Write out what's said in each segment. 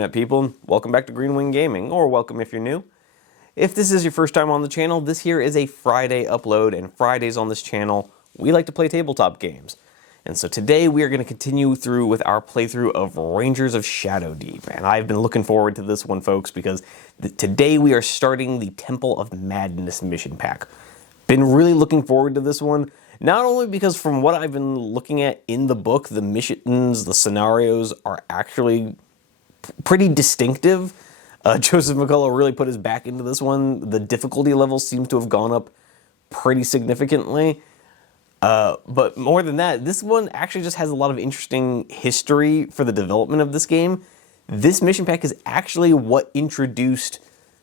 Internet people, welcome back to Green Wing Gaming, or welcome if you're new. If this is your first time on the channel, this here is a Friday upload, and Fridays on this channel, we like to play tabletop games. And so today we are going to continue through with our playthrough of Rangers of Shadowdeep, and I've been looking forward to this one, folks, because today we are starting the Temple of Madness mission pack. Been really looking forward to this one. Not only because from what I've been looking at in the book, the missions, the scenarios are actually pretty distinctive. Joseph McCullough really put his back into this one. The difficulty level seems to have gone up pretty significantly. But more than that, this one actually just has a lot of interesting history for the development of this game. This mission pack is actually what introduced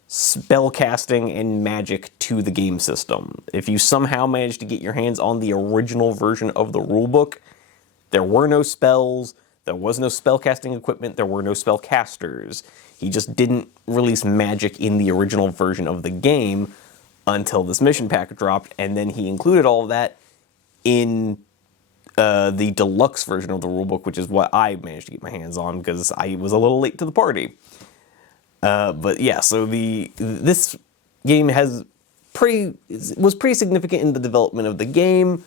spellcasting and magic to the game system. If you somehow managed to get your hands on the original version of the rulebook, there were no spells, there was no spellcasting equipment, there were no spellcasters. He just didn't release magic in the original version of the game until this mission pack dropped, and then he included all of that in the deluxe version of the rulebook, which is what I managed to get my hands on because I was a little late to the party. But yeah, so this game was pretty significant in the development of the game,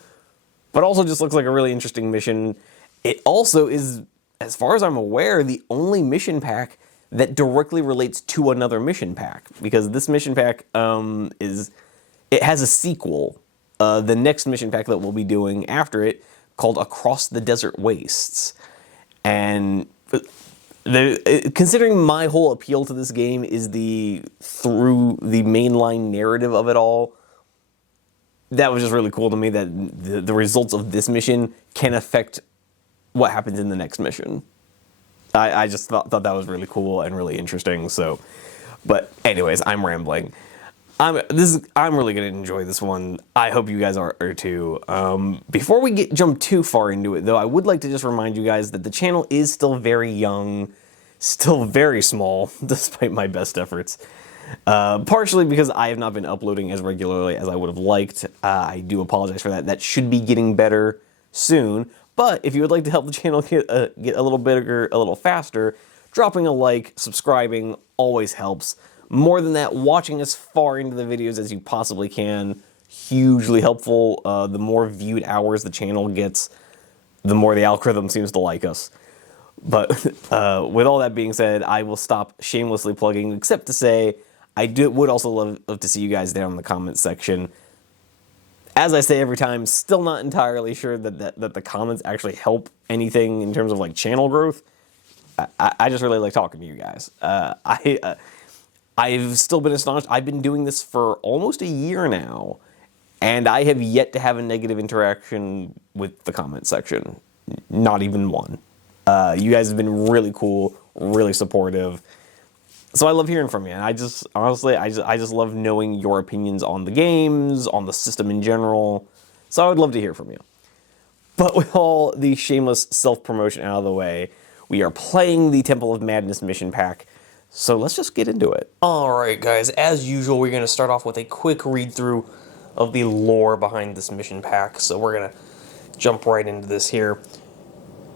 but also just looks like a really interesting mission. It also is, as far as I'm aware, the only mission pack that directly relates to another mission pack, because this mission pack it has a sequel, the next mission pack that we'll be doing after it, called Across the Desert Wastes, and considering my whole appeal to this game is through the mainline narrative of it all, that was just really cool to me that the results of this mission can affect what happens in the next mission. I just thought that was really cool and really interesting. So, but anyways, I'm rambling. I'm really gonna enjoy this one. I hope you guys are too. Before we jump too far into it, though, I would like to just remind you guys that the channel is still very young, still very small, despite my best efforts. Partially because I have not been uploading as regularly as I would have liked. I do apologize for that. That should be getting better soon. But if you would like to help the channel get a little bigger, a little faster, dropping a like, subscribing always helps. More than that, watching as far into the videos as you possibly can, hugely helpful. The more viewed hours the channel gets, the more the algorithm seems to like us. But with all that being said, I will stop shamelessly plugging, except to say I would also love to see you guys down in the comments section. As I say every time, still not entirely sure that the comments actually help anything in terms of like channel growth. I just really like talking to you guys. I've still been astonished. I've been doing this for almost a year now, and I have yet to have a negative interaction with the comment section. Not even one. You guys have been really cool, really supportive. So I love hearing from you, and I just love knowing your opinions on the games, on the system in general. So I would love to hear from you. But with all the shameless self-promotion out of the way, we are playing the Temple of Madness mission pack. So let's just get into it. Alright guys, as usual, we're going to start off with a quick read-through of the lore behind this mission pack. So we're going to jump right into this here.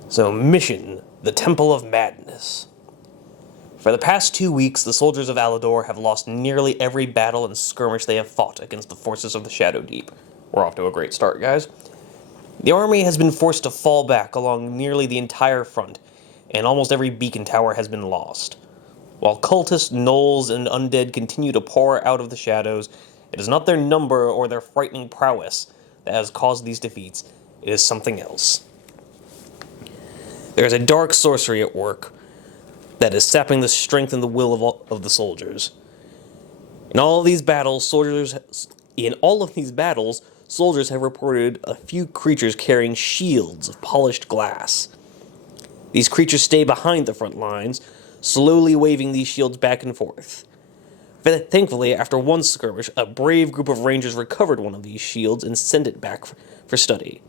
So, mission, the Temple of Madness. For the past 2 weeks, the soldiers of Alador have lost nearly every battle and skirmish they have fought against the forces of the Shadowdeep. We're off to a great start, guys. The army has been forced to fall back along nearly the entire front, and almost every beacon tower has been lost. While cultists, gnolls, and undead continue to pour out of the shadows, it is not their number or their frightening prowess that has caused these defeats. It is something else. There is a dark sorcery at work that is sapping the strength and the will of the soldiers. In all of these battles, soldiers have reported a few creatures carrying shields of polished glass. These creatures stay behind the front lines, slowly waving these shields back and forth. Thankfully, after one skirmish, a brave group of rangers recovered one of these shields and sent it back for study.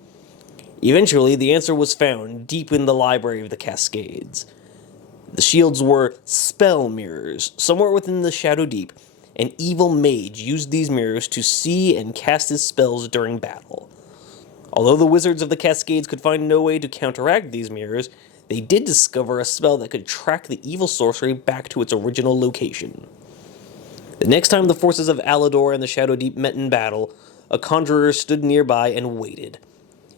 Eventually, the answer was found deep in the library of the Cascades. The shields were spell mirrors. Somewhere within the Shadowdeep, an evil mage used these mirrors to see and cast his spells during battle. Although the wizards of the Cascades could find no way to counteract these mirrors, they did discover a spell that could track the evil sorcery back to its original location. The next time the forces of Alador and the Shadowdeep met in battle, a conjurer stood nearby and waited.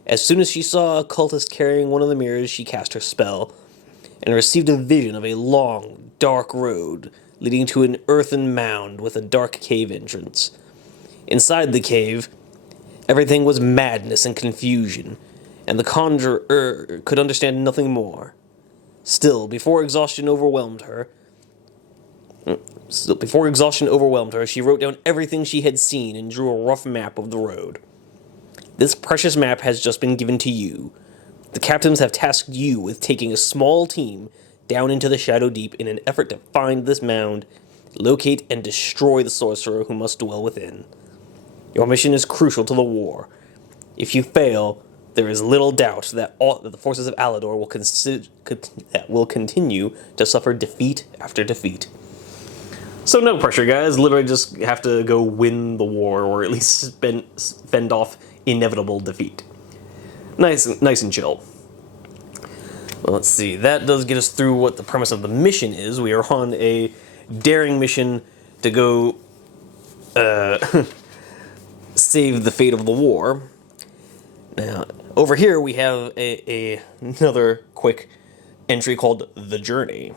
As soon as she saw a cultist carrying one of the mirrors, she cast her spell, and received a vision of a long, dark road leading to an earthen mound with a dark cave entrance. Inside the cave, everything was madness and confusion, and the conjurer could understand nothing more. Still, before exhaustion overwhelmed her, she wrote down everything she had seen and drew a rough map of the road. This precious map has just been given to you. The captains have tasked you with taking a small team down into the Shadowdeep in an effort to find this mound, locate and destroy the sorcerer who must dwell within. Your mission is crucial to the war. If you fail, there is little doubt that the forces of Alador will continue to suffer defeat after defeat. So no pressure, guys. Literally just have to go win the war, or at least fend off inevitable defeat. Nice and chill. Well, let's see. That does get us through what the premise of the mission is. We are on a daring mission to go save the fate of the war. Now, over here we have another quick entry called The Journey.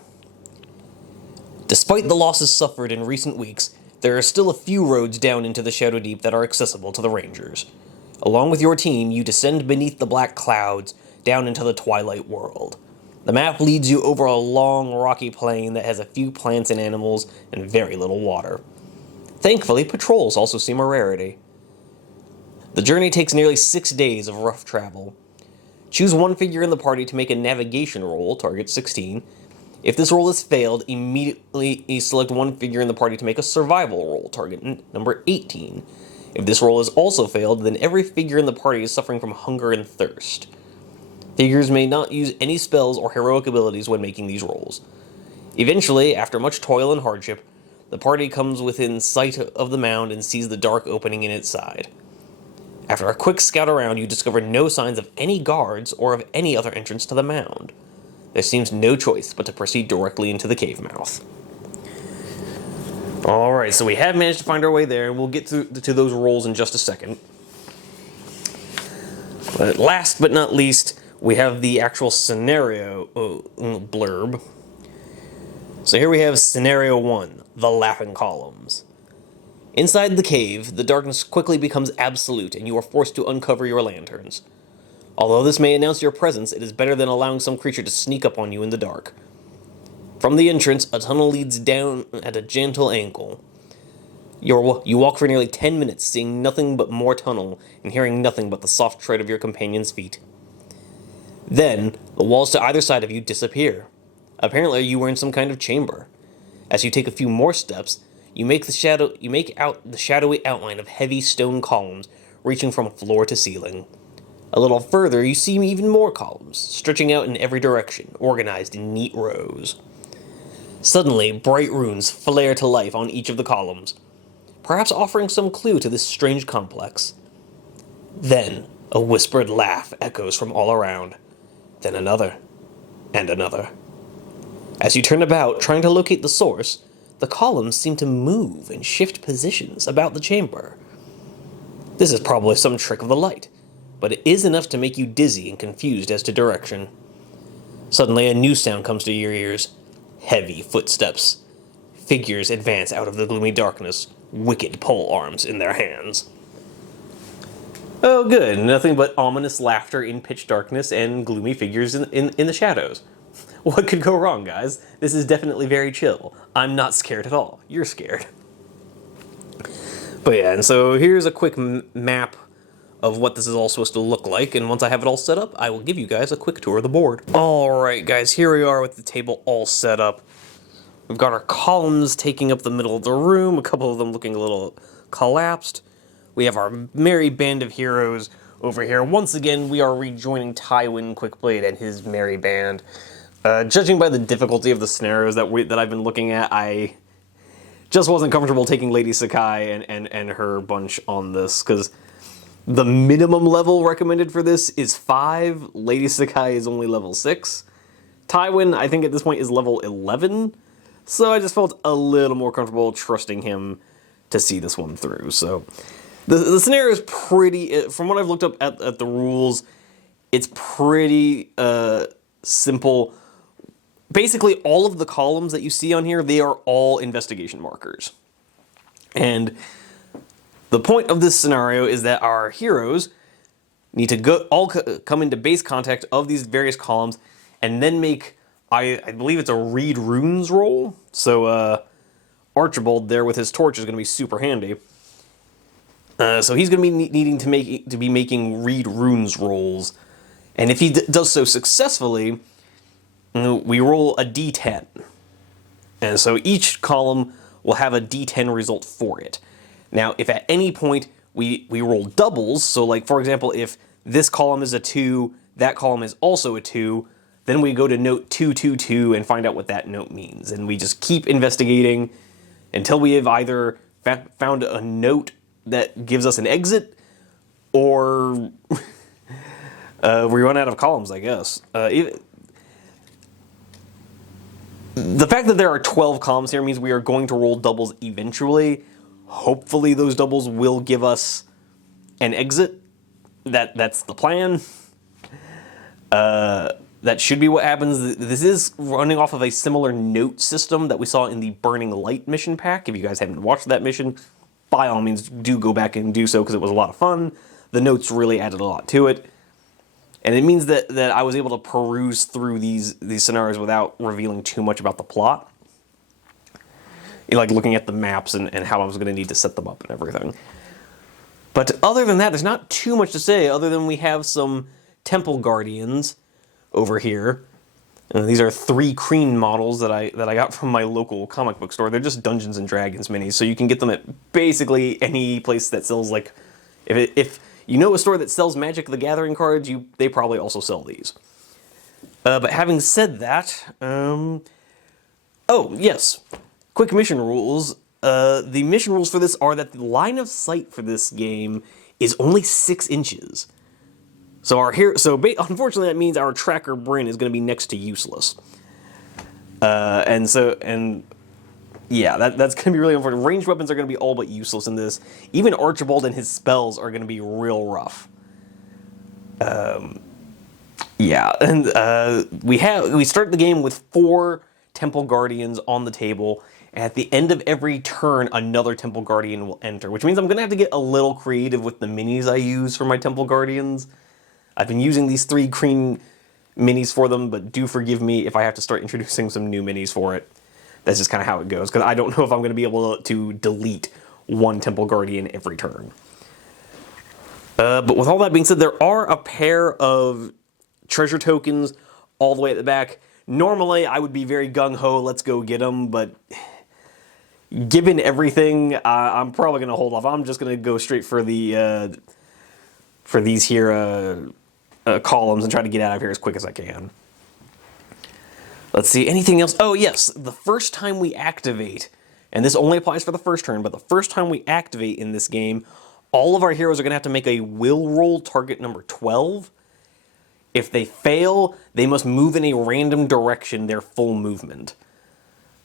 Despite the losses suffered in recent weeks, there are still a few roads down into the Shadowdeep that are accessible to the Rangers. Along with your team, you descend beneath the black clouds down into the Twilight World. The map leads you over a long, rocky plain that has a few plants and animals and very little water. Thankfully, patrols also seem a rarity. The journey takes nearly 6 days of rough travel. Choose one figure in the party to make a navigation roll, target 16. If this roll is failed, immediately select one figure in the party to make a survival roll, target number 18. If this roll is also failed, then every figure in the party is suffering from hunger and thirst. Figures may not use any spells or heroic abilities when making these rolls. Eventually, after much toil and hardship, the party comes within sight of the mound and sees the dark opening in its side. After a quick scout around, you discover no signs of any guards or of any other entrance to the mound. There seems no choice but to proceed directly into the cave mouth. Alright, so we have managed to find our way there, and we'll get to those rolls in just a second. But last but not least, we have the actual scenario blurb. So here we have Scenario 1, The Laughing Columns. Inside the cave, the darkness quickly becomes absolute, and you are forced to uncover your lanterns. Although this may announce your presence, it is better than allowing some creature to sneak up on you in the dark. From the entrance, a tunnel leads down at a gentle angle. You walk for nearly 10 minutes, seeing nothing but more tunnel, and hearing nothing but the soft tread of your companion's feet. Then, the walls to either side of you disappear. Apparently, you were in some kind of chamber. As you take a few more steps, you make out the shadowy outline of heavy stone columns reaching from floor to ceiling. A little further, you see even more columns, stretching out in every direction, organized in neat rows. Suddenly, bright runes flare to life on each of the columns, perhaps offering some clue to this strange complex. Then, a whispered laugh echoes from all around. Then another, and another. As you turn about, trying to locate the source, the columns seem to move and shift positions about the chamber. This is probably some trick of the light, but it is enough to make you dizzy and confused as to direction. Suddenly, a new sound comes to your ears. Heavy footsteps. Figures advance out of the gloomy darkness, wicked pole arms in their hands. Oh good, nothing but ominous laughter in pitch darkness and gloomy figures in the shadows. What could go wrong, guys? This is definitely very chill. I'm not scared at all. You're scared. But yeah, and so here's a quick map of what this is all supposed to look like, and once I have it all set up, I will give you guys a quick tour of the board. Alright guys, here we are with the table all set up. We've got our columns taking up the middle of the room, a couple of them looking a little collapsed. We have our merry band of heroes over here. Once again, we are rejoining Tywin Quickblade and his merry band. Judging by the difficulty of the scenarios that I've been looking at, I just wasn't comfortable taking Lady Sakai and her bunch on this, because the minimum level recommended for this is 5. Lady Sakai is only level 6. Tywin, I think at this point, is level 11, so I just felt a little more comfortable trusting him to see this one through. So the scenario is pretty, from what I've looked up at the rules, it's pretty simple. Basically, all of the columns that you see on here, they are all investigation markers. And the point of this scenario is that our heroes need to all come into base contact of these various columns and then make, I believe it's a read runes roll. So Archibald there with his torch is going to be super handy. So he's going to be needing to be making read runes rolls. And if he does so successfully, we roll a d10. And so each column will have a d10 result for it. Now, if at any point we roll doubles, so like, for example, if this column is a 2, that column is also a 2, then we go to note 222 and find out what that note means. And we just keep investigating until we have either found a note that gives us an exit, or we run out of columns, I guess. The fact that there are 12 columns here means we are going to roll doubles eventually. Hopefully those doubles will give us an exit. That's the plan. That should be what happens. This is running off of a similar note system that we saw in the Burning Light mission pack. If you guys haven't watched that mission, by all means do go back and do so, because it was a lot of fun. The notes really added a lot to it. And it means that I was able to peruse through these scenarios without revealing too much about the plot. You know, like looking at the maps and how I was going to need to set them up and everything. But other than that, there's not too much to say, other than we have some Temple Guardians over here. These are 3 Kreen models that I got from my local comic book store. They're just Dungeons and Dragons minis, so you can get them at basically any place that sells, like, if you know a store that sells Magic the Gathering cards, they probably also sell these. But having said that, oh, yes, quick mission rules. The mission rules for this are that the line of sight for this game is only 6 inches. So unfortunately that means our tracker Bryn is going to be next to useless. Yeah, that's going to be really unfortunate. Ranged weapons are going to be all but useless in this. Even Archibald and his spells are going to be real rough. Yeah, and we start the game with 4 Temple Guardians on the table, and at the end of every turn, another Temple Guardian will enter, which means I'm going to have to get a little creative with the minis I use for my Temple Guardians. I've been using these 3 Kreen minis for them, but do forgive me if I have to start introducing some new minis for it. That's just kind of how it goes, because I don't know if I'm going to be able to delete 1 Temple Guardian every turn. But with all that being said, there are a pair of treasure tokens all the way at the back. Normally, I would be very gung-ho, let's go get them, but given everything, I'm probably going to hold off. I'm just going to go straight for these here columns and try to get out of here as quick as I can. Let's see, anything else? Oh, yes, the first time we activate, and this only applies for the first turn, but the first time we activate in this game, all of our heroes are going to have to make a will roll target number 12. If they fail, they must move in a random direction their full movement.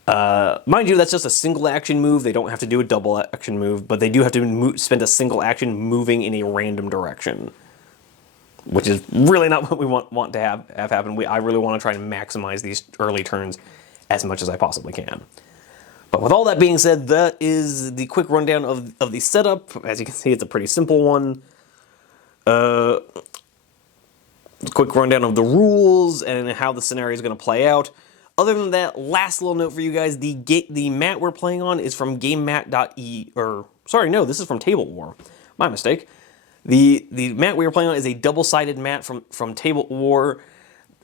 Mind you, that's just a single action move. They don't have to do a double action move, but they do have to spend a single action moving in a random direction, which is really not what we want to have happen. I really want to try and maximize these early turns as much as I possibly can. But with all that being said, that is the quick rundown of the setup. As you can see, it's a pretty simple one. Quick rundown of the rules and how the scenario is going to play out. Other than that, last little note for you guys, the mat we're playing on is from this is from Table War. My mistake. The mat we were playing on is a double-sided mat from Table War.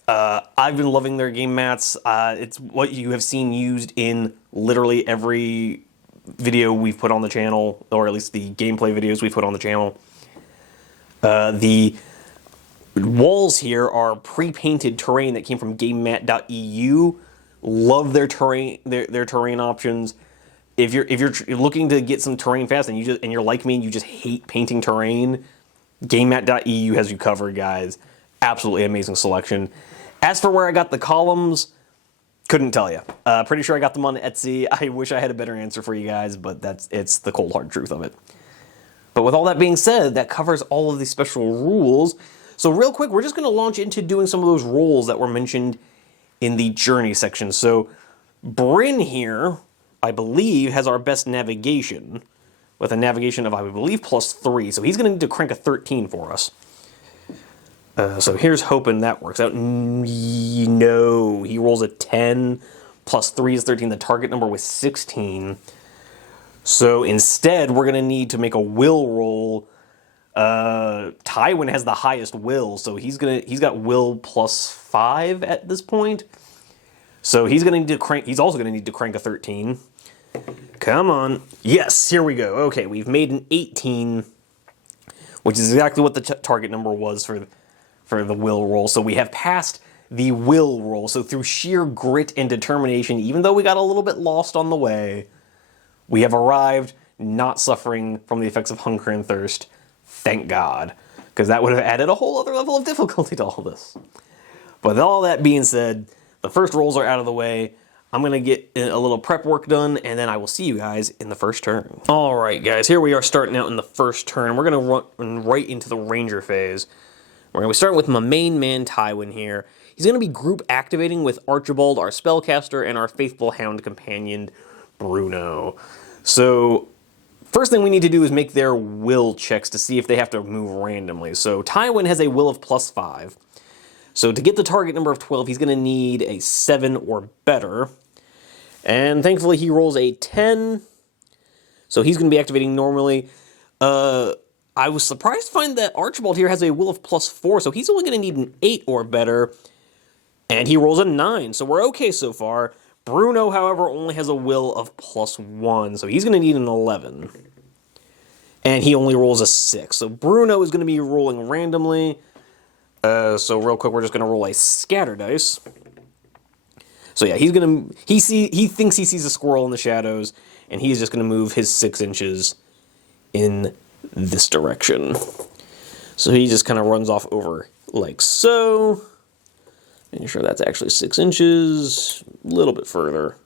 I've been loving their game mats. It's what you have seen used in literally every video we've put on the channel, or at least the gameplay videos we've put on the channel. The walls here are pre-painted terrain that came from GameMat.eu. Love their terrain, their terrain options. If you're looking to get some terrain fast and you're like me and you just hate painting terrain, GameMat.eu has you covered, guys. Absolutely amazing selection. As for where I got the columns, couldn't tell you. Pretty sure I got them on Etsy. I wish I had a better answer for you guys, but it's the cold hard truth of it. But with all that being said, that covers all of these special rules. So real quick, we're just going to launch into doing some of those roles that were mentioned in the journey section. So Bryn here, I believe, has our best navigation, with a navigation of, I believe, +3. So he's going to need to crank a 13 for us. So here's hoping that works out. No, he rolls a 10, +3 is 13. The target number was 16. So instead, we're going to need to make a will roll. Tywin has the highest will, so he's got will +5 at this point. So he's going to need to crank. He's also going to need to crank a 13. Come on. Yes, here we go. Okay, we've made an 18, which is exactly what the target number was for the will roll. So we have passed the will roll. So through sheer grit and determination, even though we got a little bit lost on the way, we have arrived, not suffering from the effects of hunger and thirst. Thank God, because that would have added a whole other level of difficulty to all this. But all that being said, the first rolls are out of the way. I'm going to get a little prep work done, and then I will see you guys in the first turn. All right, guys, here we are starting out in the first turn. We're going to run right into the Ranger phase. We're going to be starting with my main man, Tywin, here. He's going to be group activating with Archibald, our spellcaster, and our faithful hound companion, Bruno. So first thing we need to do is make their will checks to see if they have to move randomly. So Tywin has a will of +5. So to get the target number of 12, he's going to need a 7 or better. And thankfully he rolls a 10. So he's going to be activating normally. I was surprised to find that Archibald here has a will of +4. So he's only going to need an 8 or better. And he rolls a 9. So we're okay so far. Bruno, however, only has a will of +1. So he's going to need an 11. And he only rolls a 6. So Bruno is going to be rolling randomly. So real quick, we're just going to roll a scatter dice. So yeah, he thinks he sees a squirrel in the shadows, and he's just going to move his 6 inches in this direction. So he just kind of runs off over like so. Making sure that's actually 6 inches, a little bit further.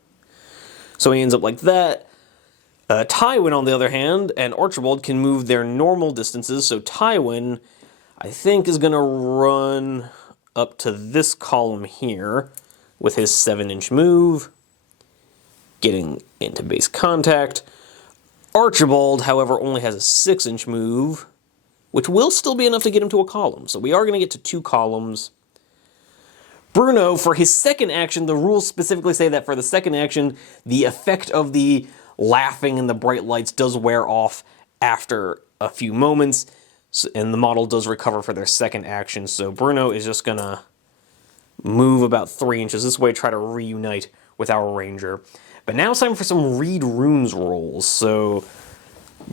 So he ends up like that. Tywin, on the other hand, and Archibald can move their normal distances. So Tywin, I think, is going to run up to this column here with his 7-inch move, getting into base contact. Archibald, however, only has a 6-inch move, which will still be enough to get him to a column. So we are going to get to 2 columns. Bruno, for his second action, the rules specifically say that for the second action, the effect of the laughing and the bright lights does wear off after a few moments, and the model does recover for their second action. So Bruno is just going to move about 3 inches this way, try to reunite with our ranger. But now it's time for some read runes rolls. So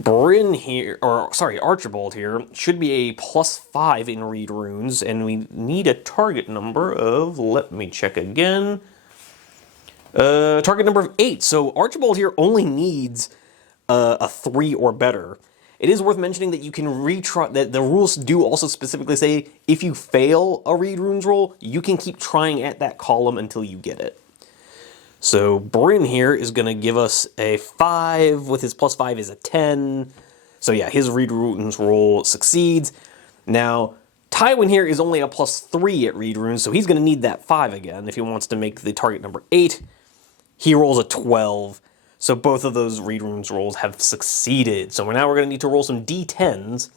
Archibald here should be a +5 in read runes, and we need a target number of, let me check again, target number of 8. So Archibald here only needs a 3 or better. It is worth mentioning that you can retry, that the rules do also specifically say if you fail a read runes roll, you can keep trying at that column until you get it. So Bryn here is going to give us a 5, with his +5 is a 10. So yeah, his read runes roll succeeds. Now, Tywin here is only a +3 at read runes, so he's going to need that 5 again if he wants to make the target number 8. He rolls a 12. So both of those read runes rolls have succeeded. So now we're going to need to roll some d10s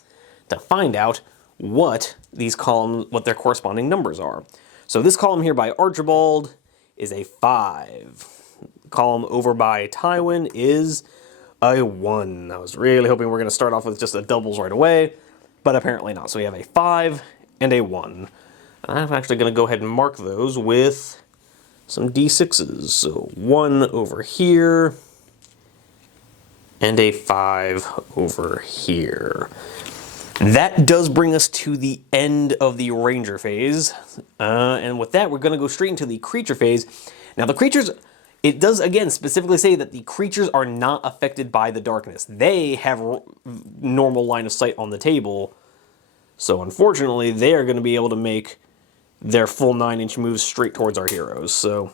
to find out what these columns, what their corresponding numbers are. So this column here by Archibald is a 5. The column over by Tywin is a 1. I was really hoping we're going to start off with just the doubles right away, but apparently not. So we have a 5 and a 1. And I'm actually going to go ahead and mark those with some d6s. So 1 over here, and a 5 over here. That does bring us to the end of the Ranger phase. And with that, we're going to go straight into the Creature phase. Now, the creatures, it does, again, specifically say that the creatures are not affected by the darkness. They have normal line of sight on the table. So, unfortunately, they are going to be able to make their full 9-inch moves straight towards our heroes. So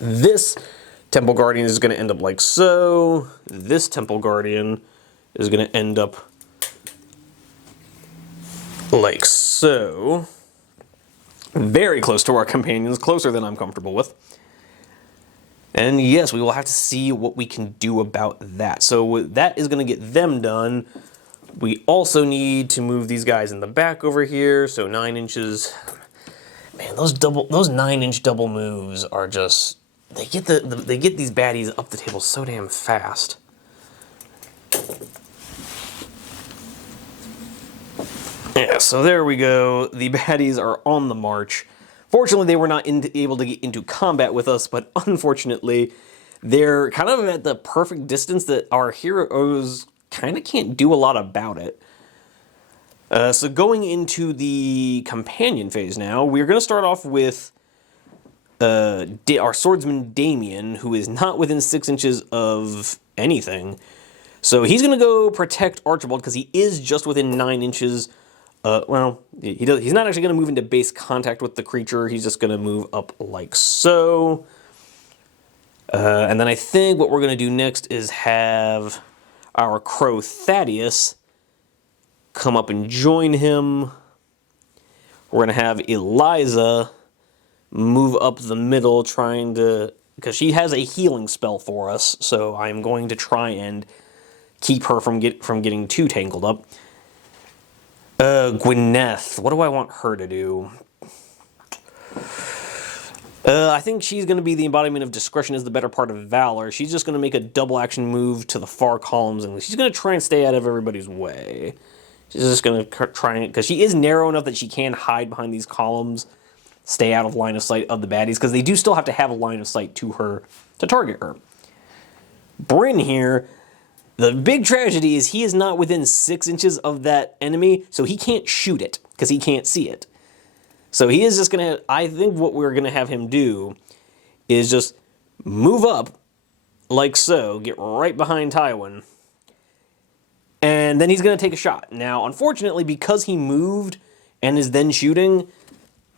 this Temple Guardian is going to end up like so. This Temple Guardian is going to end up like so. Very close to our companions, closer than I'm comfortable with. And yes, we will have to see what we can do about that. So that is going to get them done. We also need to move these guys in the back over here. So 9 inches. Man, those 9-inch double moves are just, they get these baddies up the table so damn fast. Yeah, so there we go. The baddies are on the march. Fortunately, they were not able to get into combat with us, but unfortunately, they're kind of at the perfect distance that our heroes kind of can't do a lot about it. So going into the companion phase now, we're going to start off with our swordsman Damien, who is not within 6 inches of anything. So he's going to go protect Archibald because he is just within 9 inches. Well, he's not actually going to move into base contact with the creature. He's just going to move up like so. And then I think what we're going to do next is have our crow Thaddeus come up and join him. We're going to have Eliza move up the middle, trying to, because she has a healing spell for us, so I'm going to try and keep her from getting too tangled up. Gwyneth, what do I want her to do? I think she's going to be the embodiment of discretion is the better part of valor. She's just going to make a double action move to the far columns, and she's going to try and stay out of everybody's way. She's just going to try and, because she is narrow enough that she can hide behind these columns, stay out of line of sight of the baddies, because they do still have to have a line of sight to her to target her. Bryn here, the big tragedy is he is not within 6 inches of that enemy, so he can't shoot it, because he can't see it. So he is just going to, I think what we're going to have him do is just move up like so, get right behind Tywin, and then he's going to take a shot. Now, unfortunately, because he moved and is then shooting,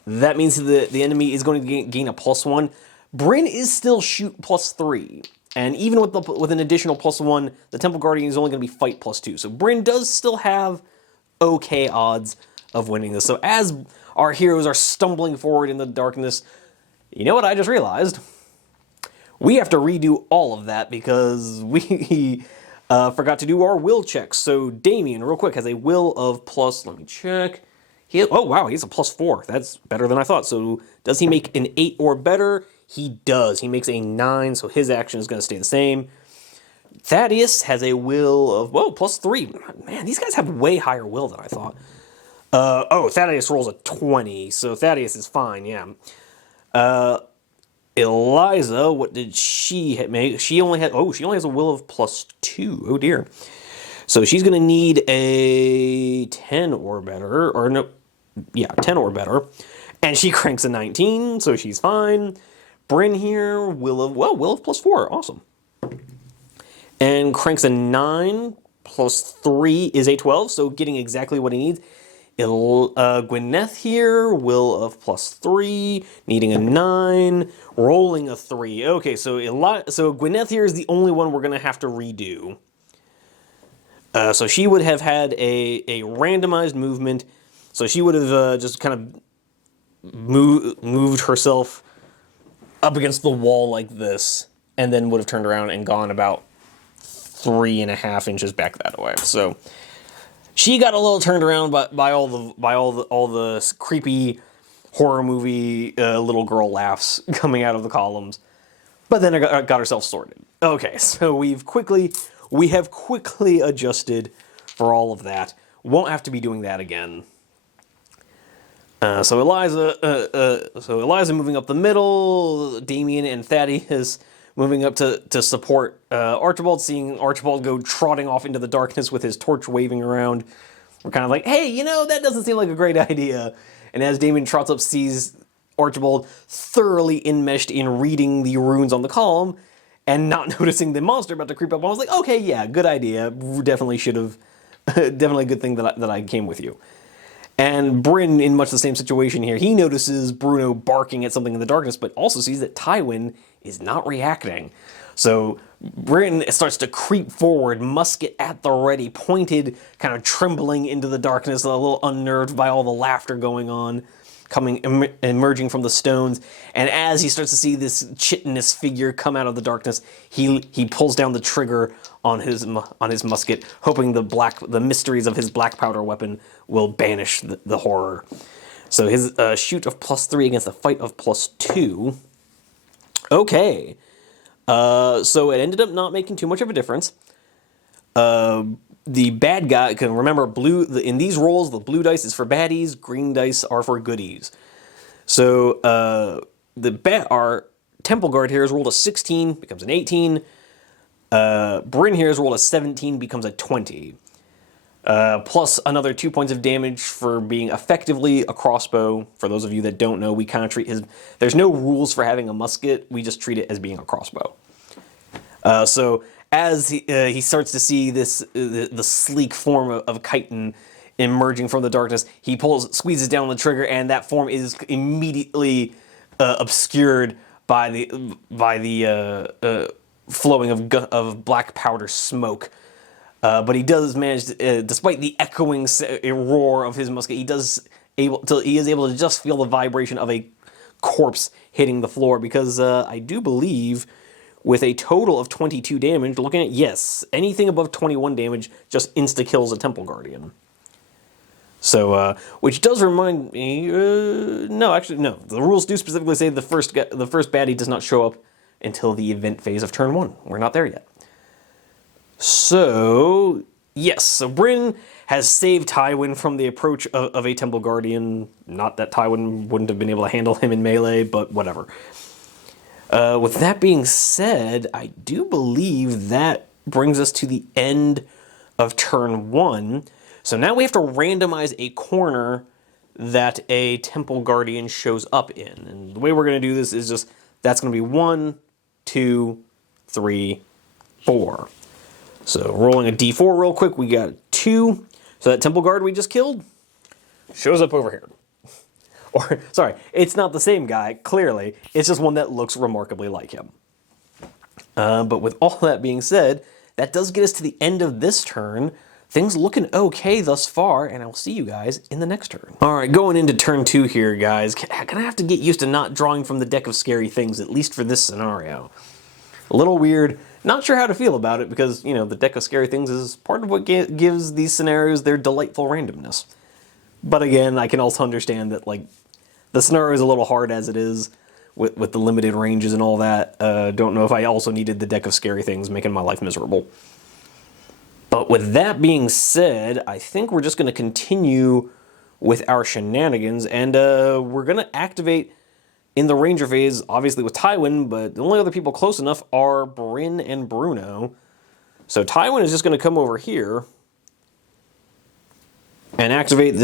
that means the enemy is going to gain a +1. Bryn is still shoot +3, and even with an additional +1, the Temple Guardian is only going to be fight +2. So Bryn does still have okay odds of winning this. So as our heroes are stumbling forward in the darkness, you know what I just realized? We have to redo all of that because we forgot to do our will checks. So Damien, real quick, has a will of let me check. Oh wow, he has a +4. That's better than I thought. So does he make an 8 or better? He does. He makes a 9, so his action is going to stay the same. Thaddeus has a will of, +3. Man, these guys have way higher will than I thought. Thaddeus rolls a 20, so Thaddeus is fine, yeah. Eliza, what did she make? She only has a will of +2. Oh dear. So she's going to need a 10 or better, 10 or better. And she cranks a 19, so she's fine. Bryn here, will of +4, awesome. And cranks a 9, +3 is a 12, so getting exactly what he needs. Gwyneth here, will of +3, needing a 9, rolling a 3. Okay, so Gwyneth here is the only one we're going to have to redo. So she would have had a randomized movement, so she would have just kind of moved herself up against the wall like this, and then would have turned around and gone about 3.5 inches back that way. So she got a little turned around by all the creepy horror movie little girl laughs coming out of the columns, but then got herself sorted. Okay, so we have quickly adjusted for all of that. Won't have to be doing that again. So Eliza moving up the middle, Damien and Thaddeus moving up to support Archibald, seeing Archibald go trotting off into the darkness with his torch waving around. We're kind of like, hey, that doesn't seem like a great idea. And as Damien trots up, sees Archibald thoroughly enmeshed in reading the runes on the column and not noticing the monster about to creep up. I was like, okay, yeah, good idea. Definitely should have, definitely a good thing that I came with you. And Bryn, in much the same situation here, he notices Bruno barking at something in the darkness, but also sees that Tywin is not reacting. So Bryn starts to creep forward, musket at the ready, pointed, kind of trembling into the darkness, a little unnerved by all the laughter going on, emerging from the stones. And as he starts to see this chitinous figure come out of the darkness, he pulls down the trigger on his musket, hoping the mysteries of his black powder weapon will banish the horror. So his shoot of +3 against a fight of +2. Okay. So it ended up not making too much of a difference. The bad guy, can remember, in these rolls, the blue dice is for baddies, green dice are for goodies. So our Temple Guard here has rolled a 16, becomes an 18. Bryn here has rolled a 17, becomes a 20. Plus another 2 points of damage for being effectively a crossbow. For those of you that don't know, we kind of treat there's no rules for having a musket, we just treat it as being a crossbow. So as he starts to see the sleek form of chitin emerging from the darkness, he squeezes down the trigger, and that form is immediately obscured by the flowing of black powder smoke. But he does manage, despite the echoing roar of his musket, he is able to just feel the vibration of a corpse hitting the floor, because I do believe with a total of 22 damage, looking at, yes, anything above 21 damage just insta-kills a Temple Guardian. So, which does remind me, no, actually, no. The rules do specifically say the first baddie does not show up until the event phase of turn 1. We're not there yet. So, yes, so Bryn has saved Tywin from the approach of a Temple Guardian. Not that Tywin wouldn't have been able to handle him in melee, but whatever. With that being said, I do believe that brings us to the end of turn 1. So now we have to randomize a corner that a Temple Guardian shows up in. And the way we're going to do this is just, that's going to be 1, 2, 3, 4. So rolling a d4 real quick, we got 2. So that Temple Guard we just killed shows up over here. Or, sorry, it's not the same guy, clearly. It's just one that looks remarkably like him. But with all that being said, that does get us to the end of this turn. Things looking okay thus far, and I'll see you guys in the next turn. All right, going into turn 2 here, guys. Gonna have to get used to not drawing from the deck of scary things, at least for this scenario. A little weird. Not sure how to feel about it, because, you know, the deck of scary things is part of what gives these scenarios their delightful randomness. But again, I can also understand that, like, the scenario is a little hard as it is, with the limited ranges and all that. Don't know if I also needed the deck of scary things, making my life miserable. But with that being said, I think we're just going to continue with our shenanigans, and we're going to activate in the Ranger phase, obviously with Tywin, but the only other people close enough are Bryn and Bruno. So Tywin is just going to come over here and activate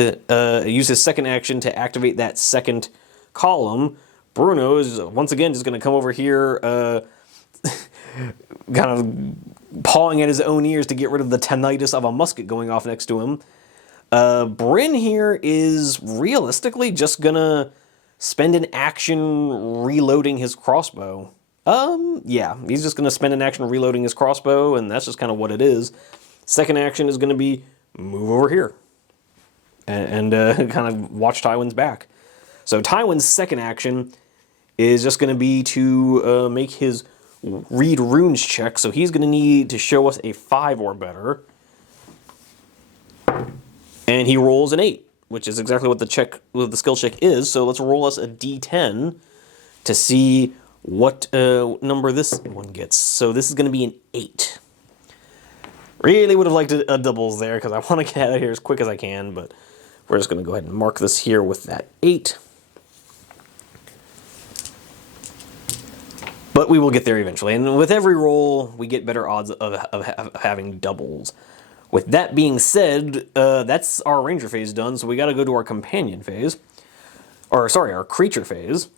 use his second action to activate that second column. Bruno is once again just going to come over here, kind of pawing at his own ears to get rid of the tinnitus of a musket going off next to him. Bryn here is realistically just going to spend an action reloading his crossbow. Yeah, he's just going to spend an action reloading his crossbow, and that's just kind of what it is. Second action is going to be move over here and kind of watch Tywin's back. So Tywin's second action is just going to be to make his read runes check. So he's going to need to show us a 5 or better. And he rolls an 8, which is exactly what the skill check is. So let's roll us a d10 to see what number this one gets. So this is going to be an 8. Really would have liked a doubles there, because I want to get out of here as quick as I can, but we're just going to go ahead and mark this here with that 8. But we will get there eventually. And with every roll, we get better odds of having doubles. With that being said, that's our Ranger phase done, so we got to go to our Companion phase. Or, sorry, our Creature phase,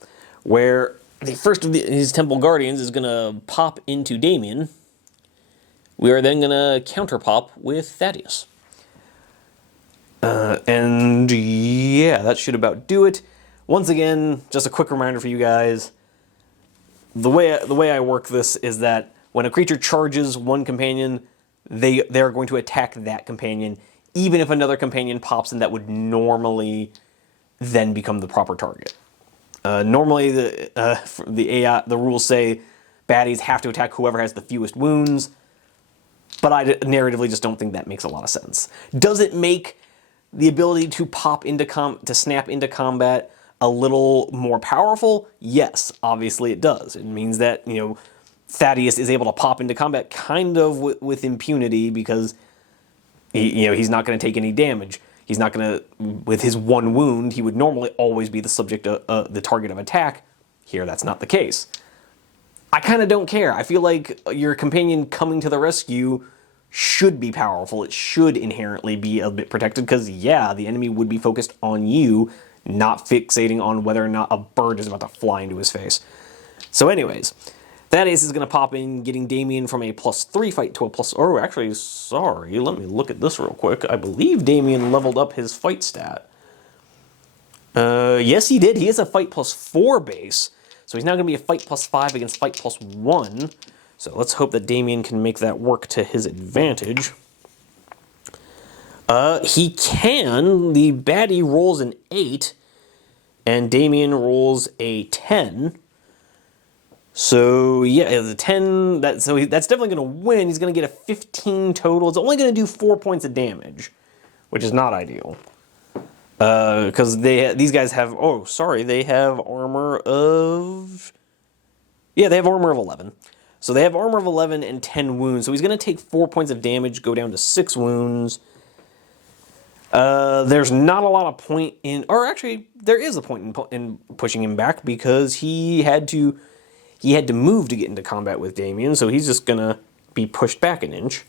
where the first of his Temple Guardians is going to pop into Damien. We are then going to counter-pop with Thaddeus. And yeah, that should about do it. Once again, just a quick reminder for you guys. The way I work this is that when a creature charges one companion, they're going to attack that companion, even if another companion pops in that would normally then become the proper target. Normally, the rules say baddies have to attack whoever has the fewest wounds, but I narratively just don't think that makes a lot of sense. Does it make the ability to pop into to snap into combat a little more powerful? Yes, obviously it does. It means that, you know, Thaddeus is able to pop into combat kind of with impunity because he's not going to take any damage. He's not going to, with his one wound, he would normally always be the subject of the target of attack. Here, that's not the case. I kind of don't care. I feel like your companion coming to the rescue should be powerful. It should inherently be a bit protected because, yeah, the enemy would be focused on you, not fixating on whether or not a bird is about to fly into his face. So anyways, Thaddeus is going to pop in, getting Damien from a +3 fight to a plus... Oh, actually, sorry. Let me look at this real quick. I believe Damien leveled up his fight stat. Yes, he did. He is a fight +4 base. So he's now going to be a fight +5 against fight +1. So let's hope that Damien can make that work to his advantage. He can. The baddie rolls an 8, and Damien rolls a 10. So yeah, the 10. That's definitely going to win. He's going to get a 15 total. It's only going to do 4 points of damage, which is not ideal. Because these guys have... Oh, sorry. They have armor of... Yeah, they have armor of 11. So they have armor of 11 and 10 wounds. So he's going to take 4 points of damage, go down to 6 wounds. There's not a lot of point in... Or actually, there is a point in pushing him back because he had to move to get into combat with Damien. So he's just going to be pushed back an inch.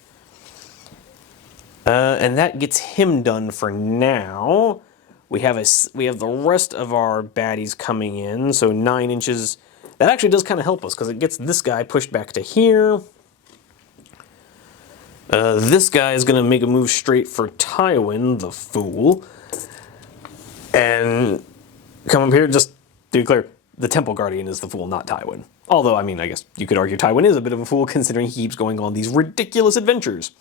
And that gets him done for now. We have the rest of our baddies coming in, so 9 inches. That actually does kind of help us, because it gets this guy pushed back to here. This guy is going to make a move straight for Tywin, the fool. And come up here, just to be clear, the Temple Guardian is the fool, not Tywin. Although, I mean, I guess you could argue Tywin is a bit of a fool, considering he keeps going on these ridiculous adventures.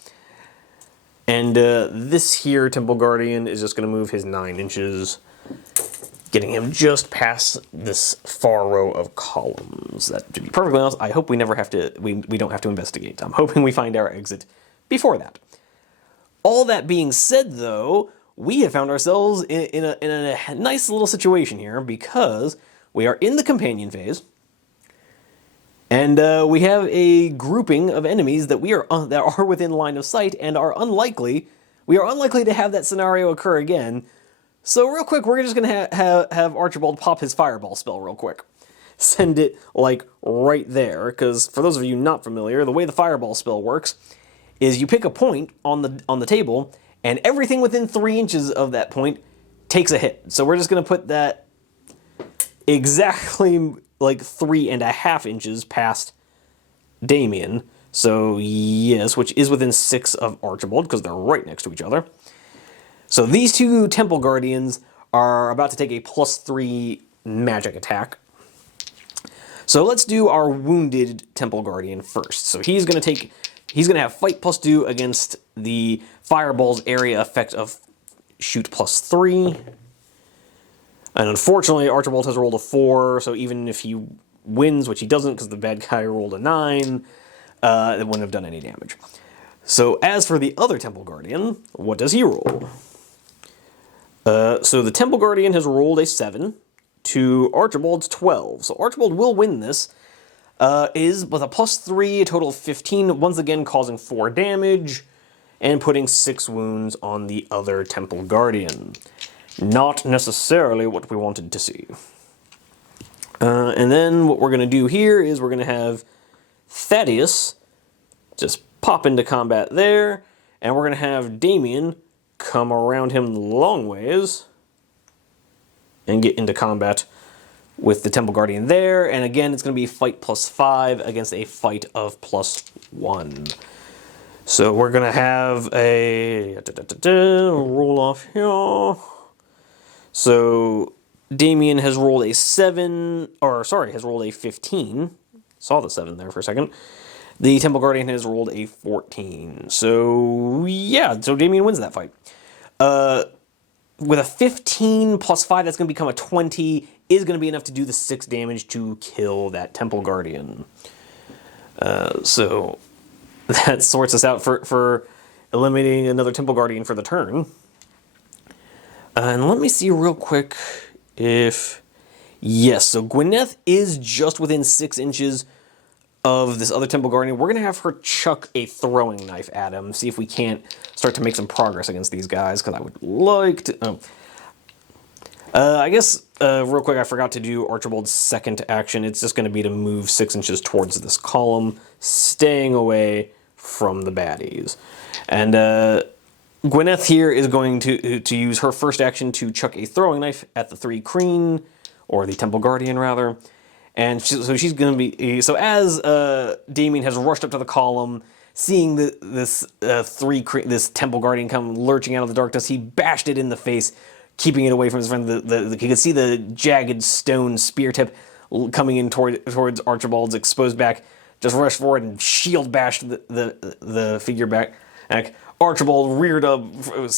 And this here, Temple Guardian, is just going to move his 9 inches, getting him just past this far row of columns. That, to be perfectly honest, I hope we never have to, we don't have to investigate. I'm hoping we find our exit before that. All that being said, though, we have found ourselves in a nice little situation here, because we are in the companion phase. And we have a grouping of enemies that that are within line of sight and are unlikely. We are unlikely to have that scenario occur again. So real quick, we're just going to have Archibald pop his fireball spell real quick. Send it, like, right there. Because for those of you not familiar, the way the fireball spell works is you pick a point on the table, and everything within 3 inches of that point takes a hit. So we're just going to put that exactly... like 3.5 inches past Damien. So yes, which is within 6 of Archibald, because they're right next to each other. So these two Temple Guardians are about to take a +3 magic attack. So let's do our wounded Temple Guardian first. So he's going to have fight +2 against the Fireball's area effect of shoot +3. And unfortunately, Archibald has rolled a 4, so even if he wins, which he doesn't because the bad guy rolled a 9, it wouldn't have done any damage. So as for the other Temple Guardian, what does he roll? So the Temple Guardian has rolled a 7 to Archibald's 12. So Archibald will win this, is with a +3, a total of 15, once again causing 4 damage, and putting 6 wounds on the other Temple Guardian. Not necessarily what we wanted to see. And then what we're going to do here is we're going to have Thaddeus just pop into combat there, and we're going to have Damien come around him the long ways and get into combat with the Temple Guardian there. And again, it's going to be fight +5 against a fight of +1. So we're going to have a roll off here. So Damien has rolled a 7, or sorry, has rolled a 15. Saw the 7 there for a second. The Temple Guardian has rolled a 14. So yeah, so Damien wins that fight. With a 15 plus 5, that's going to become a 20, is going to be enough to do the 6 damage to kill that Temple Guardian. So that sorts us out for eliminating another Temple Guardian for the turn. And let me see real quick if... Yes, so Gwyneth is just within 6 inches of this other Temple Guardian. We're going to have her chuck a throwing knife at him, see if we can't start to make some progress against these guys, because I would like to... I guess, real quick, I forgot to do Archibald's second action. It's just going to be to move 6 inches towards this column, staying away from the baddies. And Gwyneth here is going to use her first action to chuck a throwing knife at the 3 Kreen, or the Temple Guardian, rather. And so she's going to be... So as Damien has rushed up to the column, seeing this Temple Guardian come lurching out of the darkness, he bashed it in the face, keeping it away from his friend. He could see the jagged stone spear tip coming in towards Archibald's exposed back. Just rushed forward and shield bashed the figure back. Archibald reared up,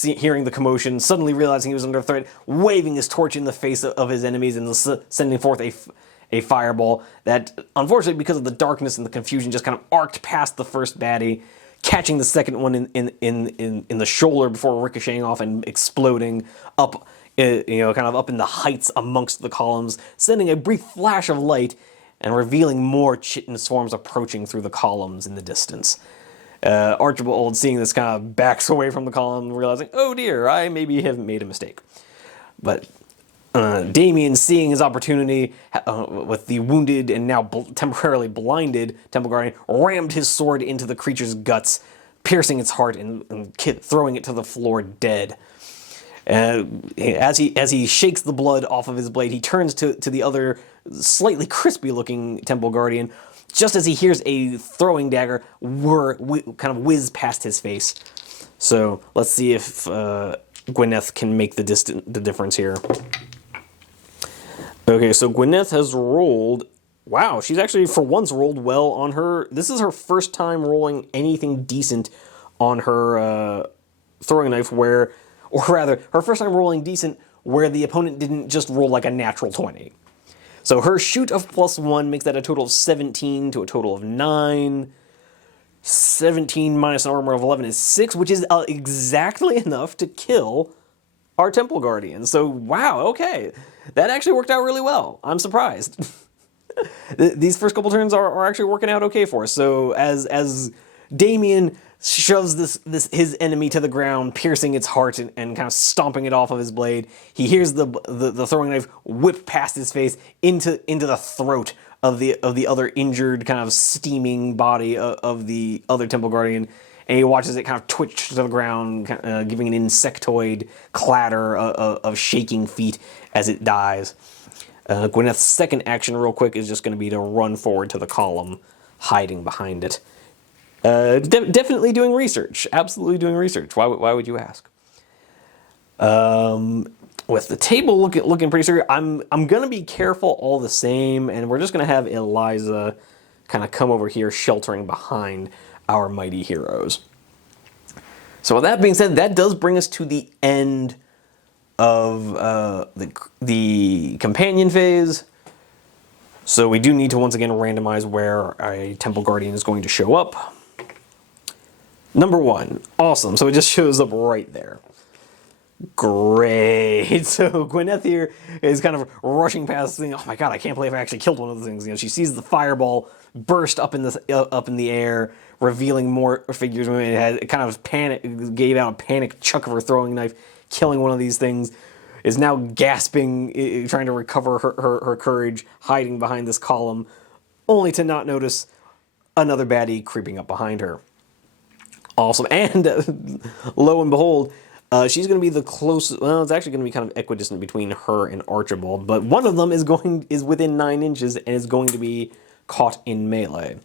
hearing the commotion, suddenly realizing he was under threat, waving his torch in the face of his enemies and sending forth a fireball that, unfortunately, because of the darkness and the confusion, just kind of arced past the first baddie, catching the second one in the shoulder before ricocheting off and exploding up, kind of up in the heights amongst the columns, sending a brief flash of light and revealing more chitin swarms approaching through the columns in the distance. Archibald, seeing this, kind of backs away from the column, realizing, oh dear, I maybe have made a mistake. But Damien, seeing his opportunity with the wounded and now temporarily blinded Temple Guardian, rammed his sword into the creature's guts, piercing its heart and throwing it to the floor dead. As he shakes the blood off of his blade, he turns to the other slightly crispy-looking Temple Guardian, just as he hears a throwing dagger kind of whiz past his face. So let's see if Gwyneth can make the difference here. Okay, so Gwyneth has rolled... Wow, she's actually, for once, rolled well on her... This is her first time rolling anything decent on her throwing knife where... Or rather, her first time rolling decent where the opponent didn't just roll like a natural 20. So her shoot of +1 makes that a total of 17 to a total of 9. 17 minus an armor of 11 is 6, which is exactly enough to kill our Temple Guardian. So, wow, okay. That actually worked out really well. I'm surprised. These first couple turns are actually working out okay for us. So as Damien shoves his enemy to the ground, piercing its heart and kind of stomping it off of his blade, he hears the throwing knife whip past his face into the throat of the other injured, kind of steaming body of the other Temple Guardian, and he watches it kind of twitch to the ground, giving an insectoid clatter of shaking feet as it dies. Gwyneth's second action, real quick, is just going to be to run forward to the column, hiding behind it. Definitely doing research. Absolutely doing research. Why would you ask? With the table looking pretty serious, I'm going to be careful all the same, and we're just going to have Eliza kind of come over here, sheltering behind our mighty heroes. So with that being said, that does bring us to the end of the companion phase. So we do need to once again randomize where a Temple Guardian is going to show up. Number 1, awesome. So it just shows up right there. Great. So Gwyneth here is kind of rushing past, thinking, "Oh my god, I can't believe I actually killed one of those things." She sees the fireball burst up in the air, revealing more figures. It kind of gave out a panic chuck of her throwing knife, killing one of these things. Is now gasping, trying to recover her courage, hiding behind this column, only to not notice another baddie creeping up behind her. Awesome. And lo and behold, she's going to be the closest. Well, it's actually going to be kind of equidistant between her and Archibald, but one of them is within 9 inches and is going to be caught in melee.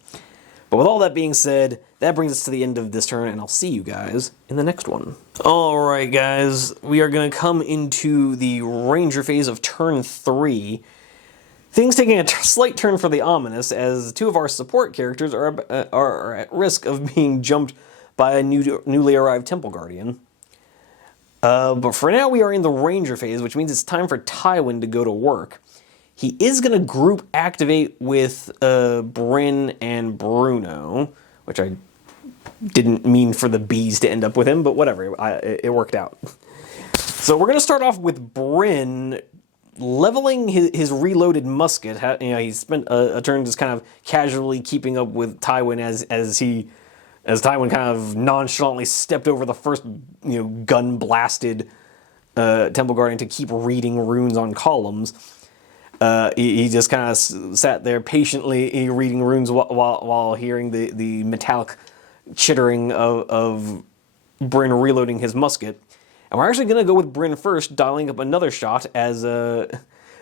But with all that being said, that brings us to the end of this turn, and I'll see you guys in the next one. Alright guys, we are going to come into the Ranger phase of turn 3. Things taking a slight turn for the ominous, as 2 of our support characters are at risk of being jumped by a newly arrived Temple Guardian. But for now, we are in the Ranger phase, which means it's time for Tywin to go to work. He is going to group activate with Bryn and Bruno, which I didn't mean for the bees to end up with him, but whatever, it worked out. So we're going to start off with Bryn leveling his reloaded musket. You know, he spent a turn just kind of casually keeping up with Tywin as Tywin kind of nonchalantly stepped over the first, gun blasted Temple Guardian to keep reading runes on columns. He just kind of sat there patiently reading runes while hearing the metallic chittering of Bryn reloading his musket. And we're actually going to go with Bryn first, dialing up another shot as the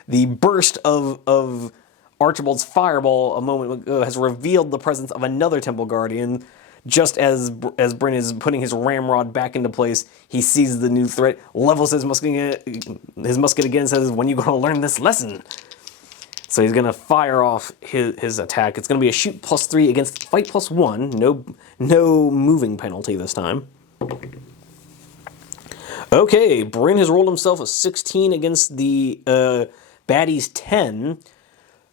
burst of Archibald's fireball a moment ago has revealed the presence of another Temple Guardian. Just as Bryn is putting his ramrod back into place, he sees the new threat, levels his musket again, and says, "When you going to learn this lesson?" So he's going to fire off his attack. It's going to be a shoot +3 against fight +1. No moving penalty this time. Okay, Bryn has rolled himself a 16 against the baddie's 10.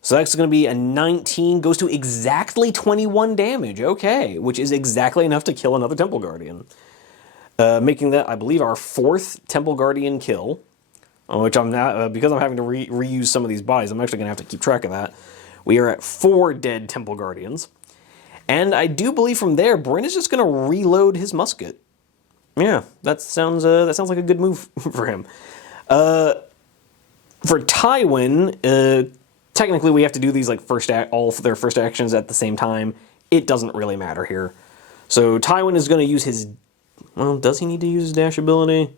So that's going to be a 19, goes to exactly 21 damage. Okay, which is exactly enough to kill another Temple Guardian. Making that, I believe, our 4th Temple Guardian kill. Which I'm now, because I'm having to reuse some of these bodies, I'm actually going to have to keep track of that. We are at 4 dead Temple Guardians. And I do believe from there, Bryn is just going to reload his musket. Yeah, that sounds like a good move for him. For Tywin, technically we have to do these like all of their first actions at the same time. It doesn't really matter here. So Tywin is going to use his... Well, does he need to use his dash ability?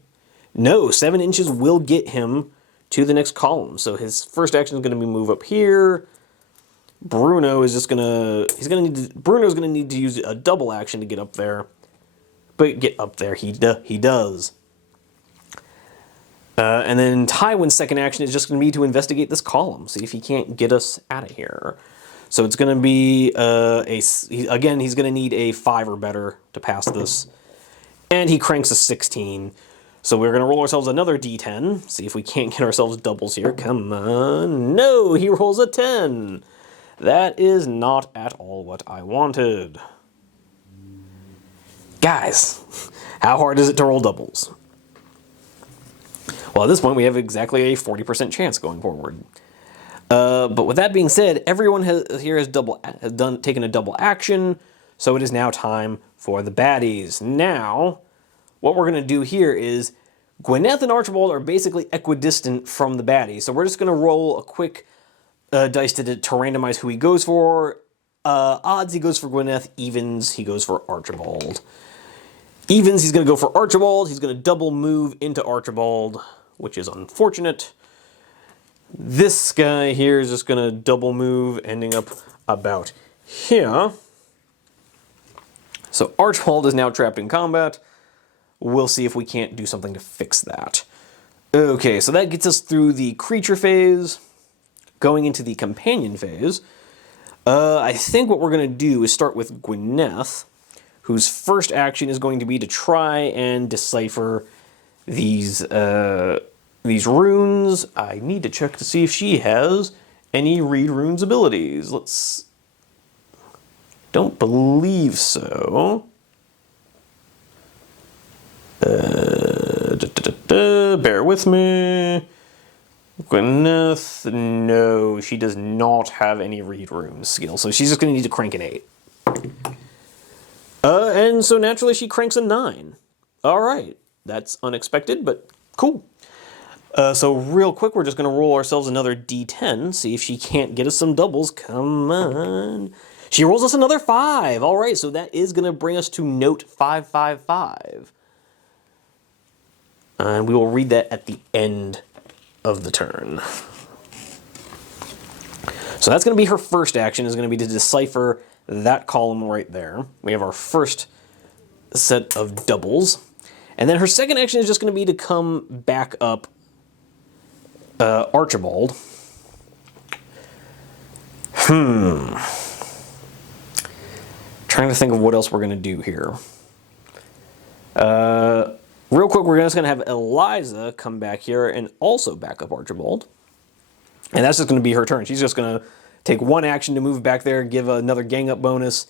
No, 7 inches will get him to the next column. So his first action is going to be move up here. Bruno is just going to... Bruno's going to need to use a double action to get up there. But get up there, he does. And then Tywin's second action is just going to be to investigate this column, see if he can't get us out of here. So it's going to be again, he's going to need a 5 or better to pass this. And he cranks a 16. So we're going to roll ourselves another d10, see if we can't get ourselves doubles here. Come on. No, he rolls a 10. That is not at all what I wanted. Guys, how hard is it to roll doubles? Well, at this point, we have exactly a 40% chance going forward. But with that being said, everyone here has taken a double action, so it is now time for the baddies. Now, what we're going to do here is Gwyneth and Archibald are basically equidistant from the baddies, so we're just going to roll a quick dice to randomize who he goes for. Odds, he goes for Gwyneth. Evens, he goes for Archibald. Evens, he's going to go for Archibald. He's going to double move into Archibald, which is unfortunate. This guy here is just going to double move, ending up about here. So Archibald is now trapped in combat. We'll see if we can't do something to fix that. Okay, so that gets us through the creature phase, going into the companion phase. I think what we're going to do is start with Gwyneth, whose first action is going to be to try and decipher these runes. I need to check to see if she has any read runes abilities. Don't believe so. Bear with me. Gwyneth, no, she does not have any read runes skill, so she's just going to need to crank an 8. And so naturally she cranks a 9. Alright, that's unexpected, but cool. So real quick, we're just going to roll ourselves another d10, see if she can't get us some doubles. Come on. She rolls us another 5. Alright, so that is going to bring us to note 555. And we will read that at the end of the turn. So that's going to be her first action, is going to be to decipher that column right there. We have our first set of doubles. And then her second action is just going to be to come back up Archibald. Trying to think of what else we're going to do here. Real quick, we're just going to have Eliza come back here and also back up Archibald. And that's just going to be her turn. She's just going to take one action to move back there, give another gang up bonus,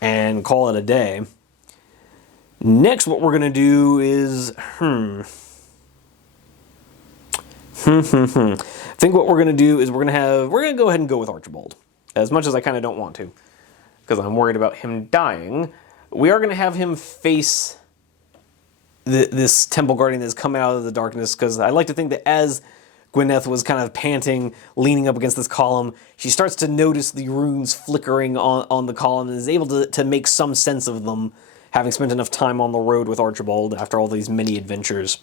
and call it a day. Next, what we're going to do is... I think what we're going to do is we're going to go ahead and go with Archibald. As much as I kind of don't want to, because I'm worried about him dying. We are going to have him face this Temple Guardian that's come out of the darkness, because I like to think that as Gwyneth was kind of panting, leaning up against this column, she starts to notice the runes flickering on the column and is able to make some sense of them, having spent enough time on the road with Archibald after all these many adventures.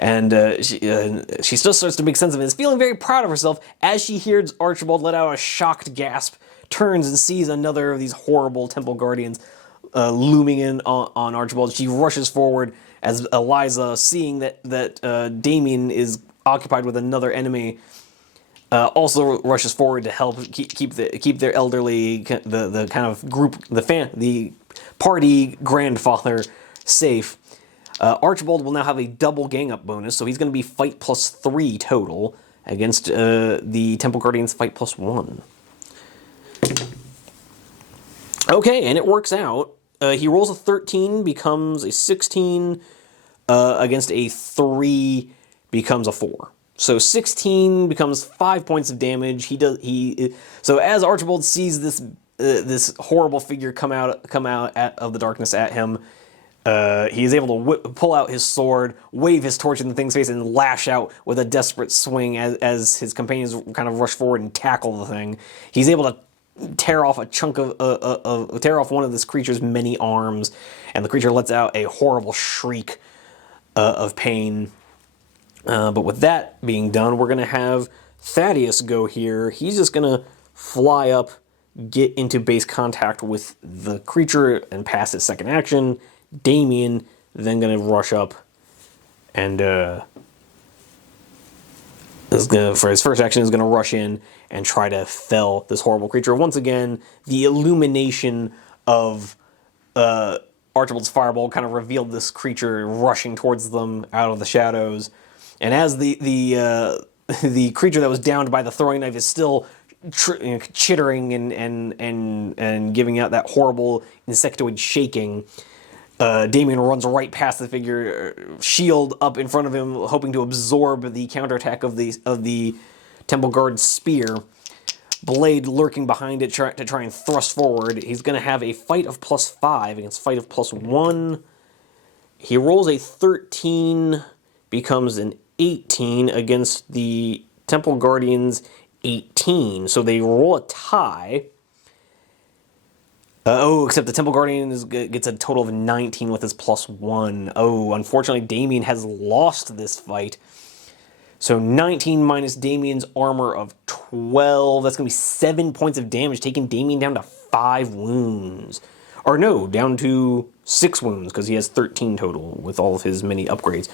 And she still starts to make sense of it, is feeling very proud of herself as she hears Archibald let out a shocked gasp, turns and sees another of these horrible Temple Guardians looming in on Archibald. She rushes forward as Eliza, seeing that Damien is occupied with another enemy, also rushes forward to help keep their elderly, the kind of group, the party grandfather safe. Archibald will now have a double gang up bonus, so he's going to be fight +3 total against the Temple Guardians fight +1. Okay, and it works out. He rolls a 13, becomes a 16, against a 3, becomes a 4. So 16 becomes 5 points of damage. So as Archibald sees this horrible figure come out of the darkness at him, he is able to pull out his sword, wave his torch in the thing's face, and lash out with a desperate swing as his companions kind of rush forward and tackle the thing. He's able to tear off a chunk tear off one of this creature's many arms, and the creature lets out a horrible shriek of pain. But with that being done, we're going to have Thaddeus go here. He's just going to fly up, get into base contact with the creature, and pass his second action. Damien then going to rush up and for his first action is going to rush in and try to fell this horrible creature. Once again, the illumination of Archibald's fireball kind of revealed this creature rushing towards them out of the shadows. And as the creature that was downed by the throwing knife is still chittering and giving out that horrible insectoid shaking, Damien runs right past the figure, shield up in front of him, hoping to absorb the counterattack of the Temple Guard's spear. Blade lurking behind it to try and thrust forward. He's going to have a fight of +5 against fight of +1. He rolls a 13, becomes an 18 against the Temple Guardian's 18. So they roll a tie. Except the Temple Guardian gets a total of 19 with his +1. Oh, unfortunately, Damien has lost this fight. So 19 minus Damien's armor of 12. That's going to be 7 points of damage, taking Damien down to 5 wounds. Or no, down to 6 wounds, because he has 13 total with all of his many upgrades.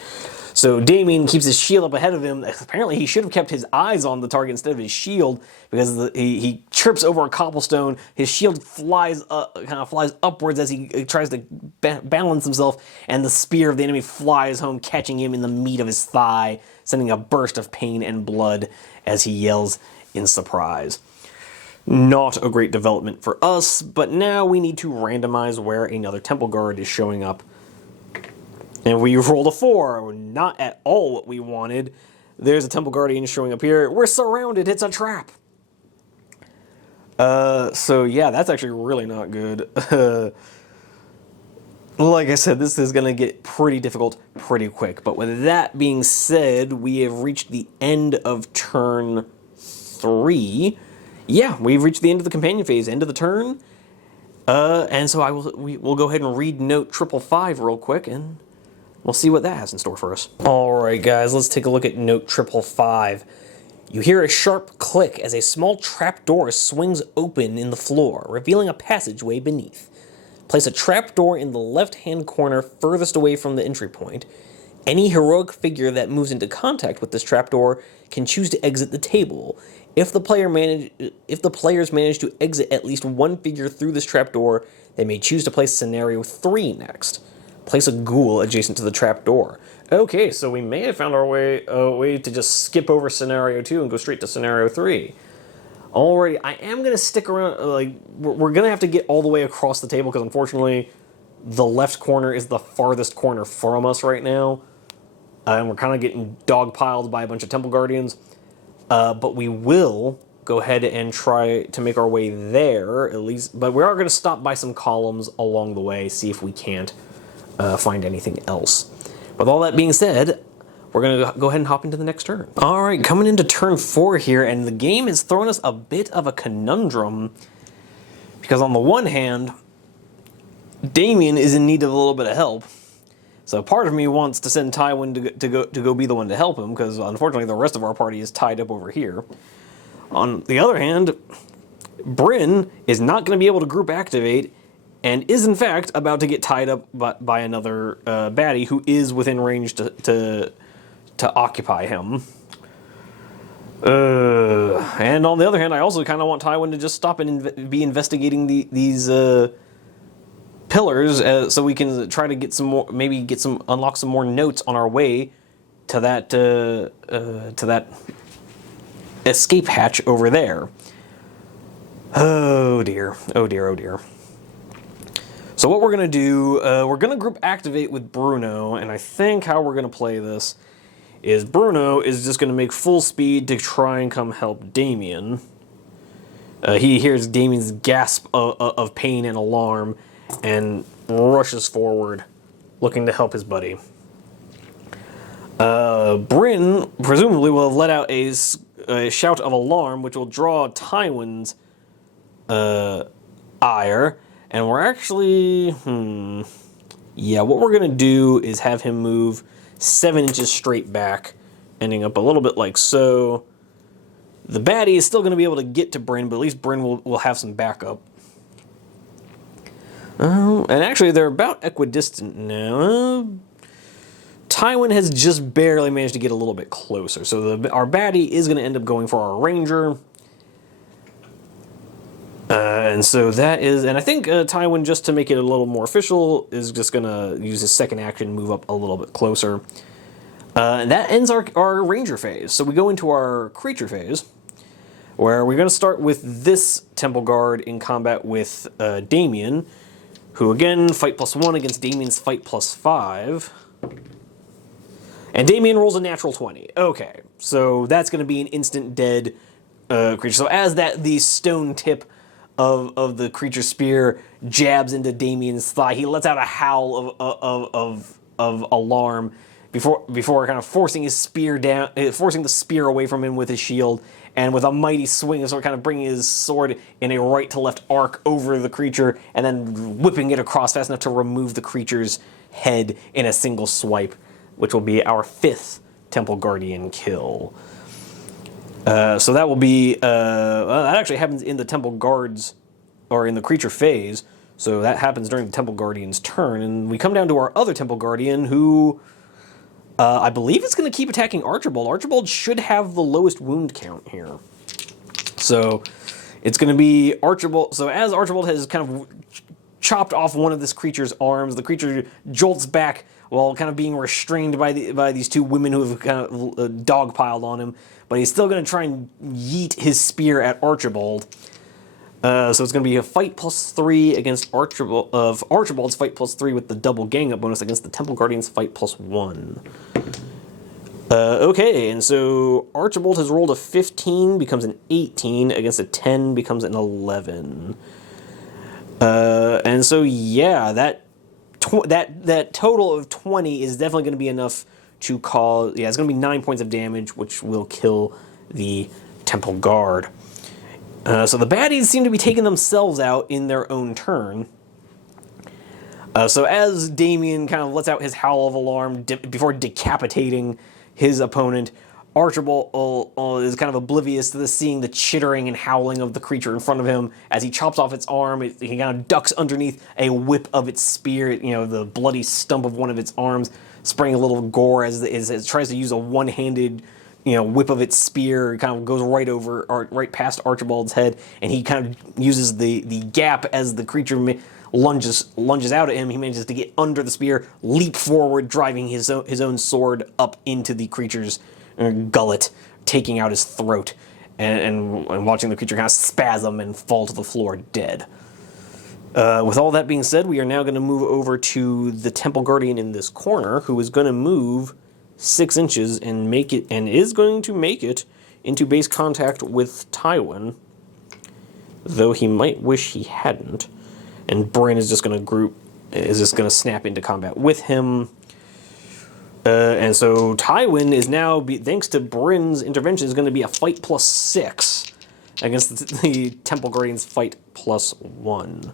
So Damien keeps his shield up ahead of him. Apparently he should have kept his eyes on the target instead of his shield, because he trips over a cobblestone. His shield flies upwards as he tries to balance himself, and the spear of the enemy flies home, catching him in the meat of his thigh, sending a burst of pain and blood as he yells in surprise. Not a great development for us, but now we need to randomize where another Temple Guard is showing up. And we rolled a 4, not at all what we wanted. There's a Temple Guardian showing up here. We're surrounded, it's a trap. So yeah, that's actually really not good. Like I said, this is going to get pretty difficult pretty quick. But with that being said, we have reached the end of turn 3. Yeah, we've reached the end of the companion phase, end of the turn. And so we'll go ahead and read note 555 real quick, and we'll see what that has in store for us. All right, guys, let's take a look at note 555. You hear a sharp click as a small trapdoor swings open in the floor, revealing a passageway beneath. Place a trapdoor in the left-hand corner furthest away from the entry point. Any heroic figure that moves into contact with this trapdoor can choose to exit the table. If the players manage to exit at least one figure through this trapdoor, they may choose to place scenario 3 next. Place a ghoul adjacent to the trapdoor. Okay, so we may have found our way to just skip over scenario 2 and go straight to scenario 3. Alrighty, I am going to stick around, we're going to have to get all the way across the table because unfortunately the left corner is the farthest corner from us right now. And we're kind of getting dogpiled by a bunch of Temple Guardians. But we will go ahead and try to make our way there, at least. But we are going to stop by some columns along the way, see if we can't find anything else. With all that being said, we're going to go ahead and hop into the next turn. All right, coming into turn 4 here, and the game has thrown us a bit of a conundrum. Because on the one hand, Damien is in need of a little bit of help. So part of me wants to send Tywin to go be the one to help him, because unfortunately the rest of our party is tied up over here. On the other hand, Bryn is not going to be able to group activate, and is in fact about to get tied up by another baddie who is within range to occupy him. And on the other hand, I also kind of want Tywin to just stop and be investigating these pillars, so we can try to get some more, unlock some more notes on our way to that escape hatch over there. Oh dear, oh dear, oh dear. So what we're gonna do, we're gonna group activate with Bruno, and I think how we're gonna play this is Bruno is just gonna make full speed to try and come help Damien. He hears Damien's gasp of pain and alarm, and rushes forward, looking to help his buddy. Bryn presumably will have let out a shout of alarm, which will draw Tywin's ire, and we're actually, yeah, what we're gonna do is have him move 7 inches straight back, ending up a little bit like so. The baddie is still gonna be able to get to Bryn, but at least Bryn will have some backup. And actually, they're about equidistant now. Tywin has just barely managed to get a little bit closer, so our baddie is going to end up going for our ranger. And so that is, and I think Tywin, just to make it a little more official, is just going to use his second action, move up a little bit closer. And that ends our ranger phase. So we go into our creature phase, where we're going to start with this Temple Guard in combat with Damien, who again, fight +1 against Damien's fight +5. And Damien rolls a natural 20. Okay, so that's going to be an instant dead creature. So as the stone tip of the creature's spear jabs into Damien's thigh, he lets out a howl of alarm before kind of forcing his spear down, forcing the spear away from him with his shield, and with a mighty swing, sort of kind of bringing his sword in a right to left arc over the creature, and then whipping it across fast enough to remove the creature's head in a single swipe, which will be our 5th Temple Guardian kill. So that will be, that actually happens in the Temple Guards, or in the creature phase, so that happens during the Temple Guardian's turn, and we come down to our other Temple Guardian, who I believe is going to keep attacking Archibald. Archibald should have the lowest wound count here. So it's going to be Archibald. So as Archibald has kind of chopped off one of this creature's arms, the creature jolts back while kind of being restrained by these two women who have kind of dogpiled on him. But he's still going to try and yeet his spear at Archibald. So it's going to be a fight +3 against Archibald's fight +3 with the double gang up bonus against the Temple Guardian's fight +1. Okay, and so Archibald has rolled a 15, becomes an 18, against a 10 becomes an 11. And so yeah, that total of 20 is definitely going to be enough to cause, yeah, it's going to be 9 points of damage, which will kill the Temple Guard. So the baddies seem to be taking themselves out in their own turn. So as Damien kind of lets out his howl of alarm before decapitating his opponent, Archibald is kind of oblivious to this, seeing the chittering and howling of the creature in front of him. As he chops off its arm, he kind of ducks underneath a whip of its spear, the bloody stump of one of its arms, spraying a little gore as it tries to use a one-handed whip of its spear. It kind of goes right past Archibald's head, and he kind of uses the gap as the creature lunges out at him. He manages to get under the spear, leap forward, driving his own sword up into the creature's gullet, taking out his throat, and watching the creature kind of spasm and fall to the floor dead. With all that being said, we are now going to move over to the Temple Guardian in this corner, who is going to move 6 inches and is going to make it into base contact with Tywin, though he might wish he hadn't. And Bryn is just going to snap into combat with him. And so Tywin is now, thanks to Bryn's intervention, is going to be a fight +6 against the Temple Guardian's fight +1.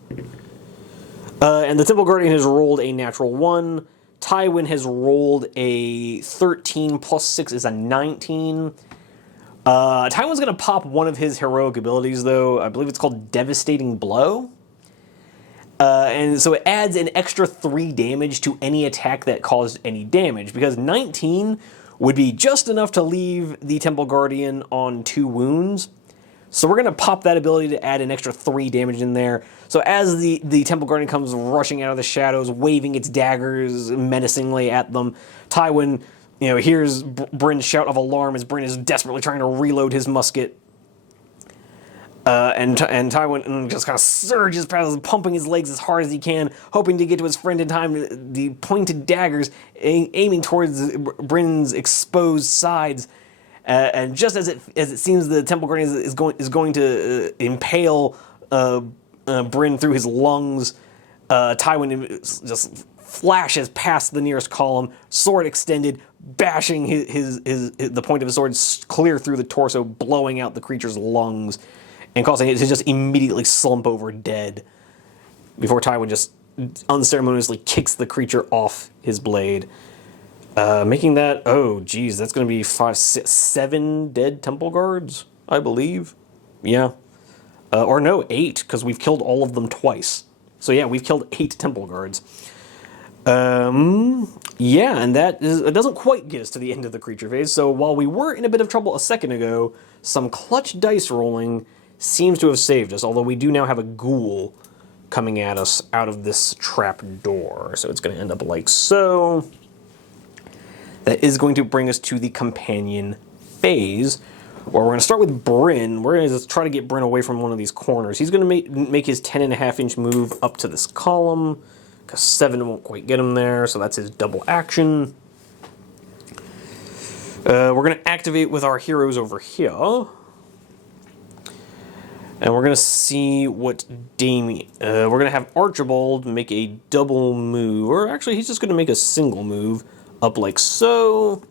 And the Temple Guardian has rolled a natural 1. Tywin has rolled a 13, +6 is a 19. Tywin's going to pop one of his heroic abilities, though. I believe it's called Devastating Blow. And so it adds an extra 3 damage to any attack that caused any damage, because 19 would be just enough to leave the Temple Guardian on 2 wounds. So we're going to pop that ability to add an extra 3 damage in there. So as the Temple Guardian comes rushing out of the shadows, waving its daggers menacingly at them, Tywin, hears Bryn's shout of alarm as Bryn is desperately trying to reload his musket. And Tywin just kind of surges past, pumping his legs as hard as he can, hoping to get to his friend in time. The pointed daggers aiming towards Bryn's exposed sides, and just as it seems the Temple Guardian is going to impale Bryn through his lungs, Tywin just flashes past the nearest column, sword extended, bashing the point of his sword clear through the torso, blowing out the creature's lungs, and causing it to just immediately slump over dead, before Tywin just unceremoniously kicks the creature off his blade. Making that, that's going to be 5, 6, 7 dead Temple Guards, I believe. Yeah. Or no, 8, because we've killed all of them twice. So yeah, we've killed 8 Temple Guards. Yeah, and it doesn't quite get us to the end of the creature phase, so while we were in a bit of trouble a second ago, some clutch dice rolling seems to have saved us, although we do now have a ghoul coming at us out of this trap door. So it's going to end up like so. That is going to bring us to the companion phase, where we're going to start with Bryn. We're going to try to get Bryn away from one of these corners. He's going to make his 10.5-inch move up to this column, because 7 won't quite get him there, so that's his double action. We're going to activate with our heroes over here. And we're going to see what we're going to have Archibald make a double move, or actually he's just going to make a single move up like so.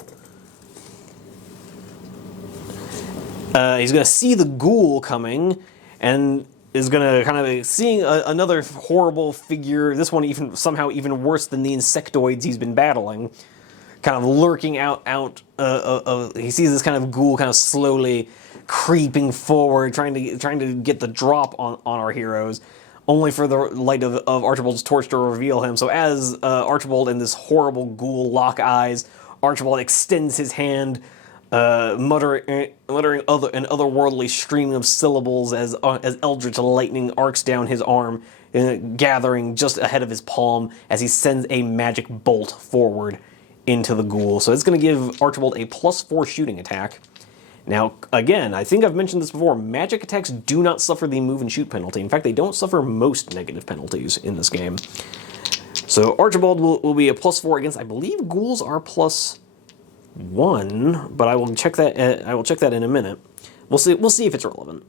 He's going to see the ghoul coming, and is going to kind of seeing another horrible figure, this one somehow even worse than the insectoids he's been battling, kind of lurking out. He sees this kind of ghoul kind of slowly creeping forward, trying to get the drop on our heroes, only for the light of Archibald's torch to reveal him. So as Archibald and this horrible ghoul lock eyes, Archibald extends his hand, muttering an otherworldly stream of syllables as eldritch lightning arcs down his arm, gathering just ahead of his palm as he sends a magic bolt forward into the ghoul. So it's going to give Archibald a +4 shooting attack. Now, again, I think I've mentioned this before, magic attacks do not suffer the move and shoot penalty. In fact, they don't suffer most negative penalties in this game. So Archibald will be a +4 against, I believe ghouls are +1, but I will check that in a minute. We'll see if it's relevant.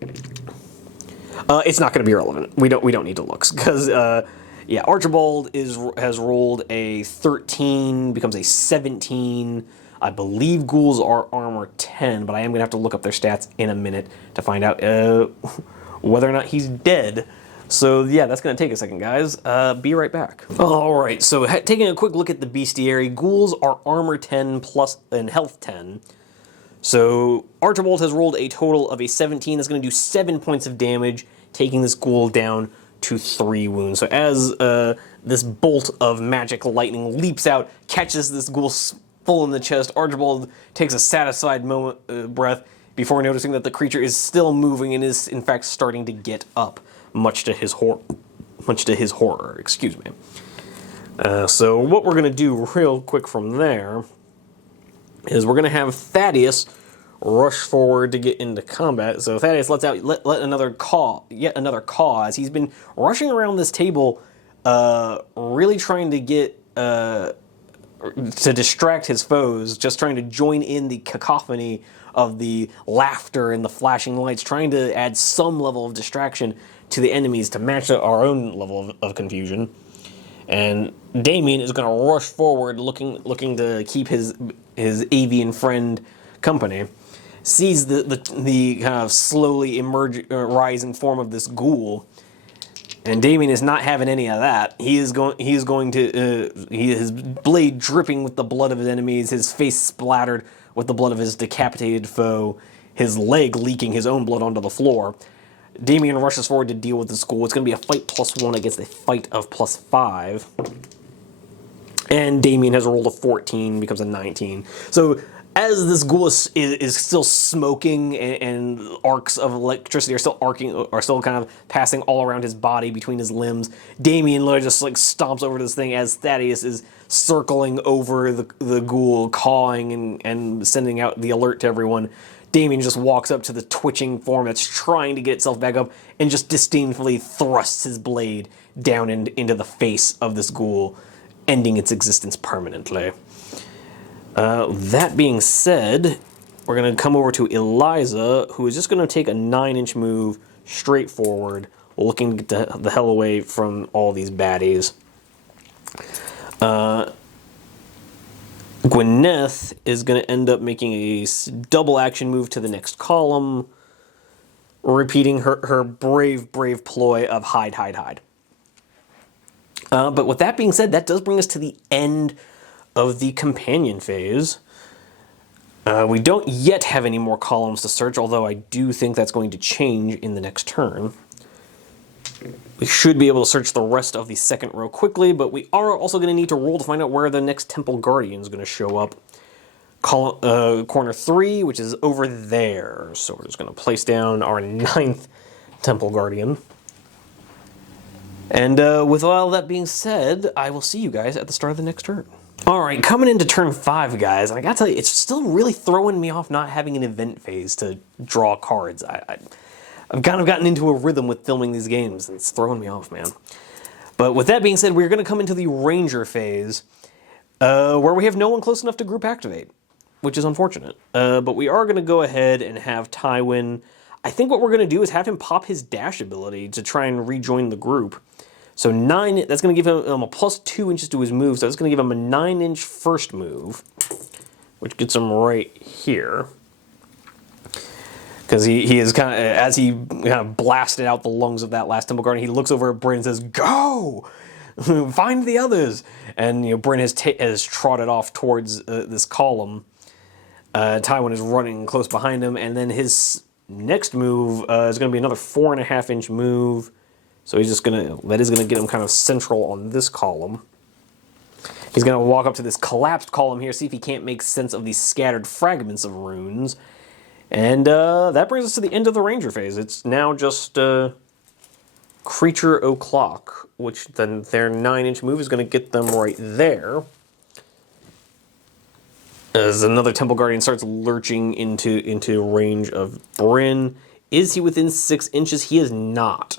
It's not going to be relevant. We don't need to look, because yeah, Archibald has rolled a 13, becomes a 17. I believe ghouls are armor 10, but I am going to have to look up their stats in a minute to find out whether or not he's dead. So yeah, that's going to take a second, guys. Be right back. All right, so taking a quick look at the bestiary, ghouls are armor 10 plus and health 10. So Archibald has rolled a total of a 17. That's going to do 7 points of damage, taking this ghoul down to 3 wounds. So as this bolt of magic lightning leaps out, catches this ghoul full in the chest, Archibald takes a satisfied breath before noticing that the creature is still moving and is in fact starting to get up, much to his horror. Excuse me. So what we're going to do real quick from there is we're going to have Thaddeus rush forward to get into combat. So Thaddeus lets out yet another caw as he's been rushing around this table, really trying to get to distract his foes, just trying to join in the cacophony of the laughter and the flashing lights, trying to add some level of distraction to the enemies to match our own level of confusion. And Damien is going to rush forward, looking to keep his avian friend company. Sees the kind of slowly rising form of this ghoul, and Damien is not having any of that. His blade dripping with the blood of his enemies, his face splattered with the blood of his decapitated foe, his leg leaking his own blood onto the floor. Damien rushes forward to deal with this ghoul. It's going to be a fight +1 against a fight of +5. And Damien has rolled a 14, becomes a 19. So as this ghoul is still smoking and arcs of electricity are still kind of passing all around his body between his limbs, Damien literally just like stomps over this thing as Thaddeus is circling over the ghoul, cawing and sending out the alert to everyone. Damien just walks up to the twitching form that's trying to get itself back up and just disdainfully thrusts his blade down into the face of this ghoul, ending its existence permanently. That being said, we're going to come over to Eliza, who is just going to take a 9-inch move straight forward, looking to get the hell away from all these baddies. Gwyneth is going to end up making a double action move to the next column, repeating her brave ploy of hide. But with that being said, that does bring us to the end of the companion phase. We don't yet have any more columns to search, although I do think that's going to change in the next turn. We should be able to search the rest of the second row quickly, but we are also going to need to roll to find out where the next Temple Guardian is going to show up. Corner 3, which is over there. So we're just going to place down our 9th Temple Guardian. And with all that being said, I will see you guys at the start of the next turn. Alright, coming into turn 5, guys, and I gotta tell you, it's still really throwing me off not having an event phase to draw cards. I've kind of gotten into a rhythm with filming these games, and it's throwing me off, man. But with that being said, we're going to come into the Ranger phase, where we have no one close enough to group activate, which is unfortunate. But we are going to go ahead and have Tywin. I think what we're going to do is have him pop his dash ability to try and rejoin the group. So 9, that's going to give him a +2 inches to his move, so that's going to give him a 9-inch first move, which gets him right here. Because he is kind of, as he kind of blasted out the lungs of that last Temple Guardian, he looks over at Bryn and says, "Go! Find the others!" And Bryn has trotted off towards this column. Tywin is running close behind him, and then his next move is going to be another 4.5-inch move. So that is going to get him kind of central on this column. He's going to walk up to this collapsed column here, see if he can't make sense of these scattered fragments of runes. And that brings us to the end of the Ranger phase. It's now just Creature O'Clock, which then their 9-inch move is going to get them right there. As another Temple Guardian starts lurching into range of Bryn. Is he within 6 inches? He is not.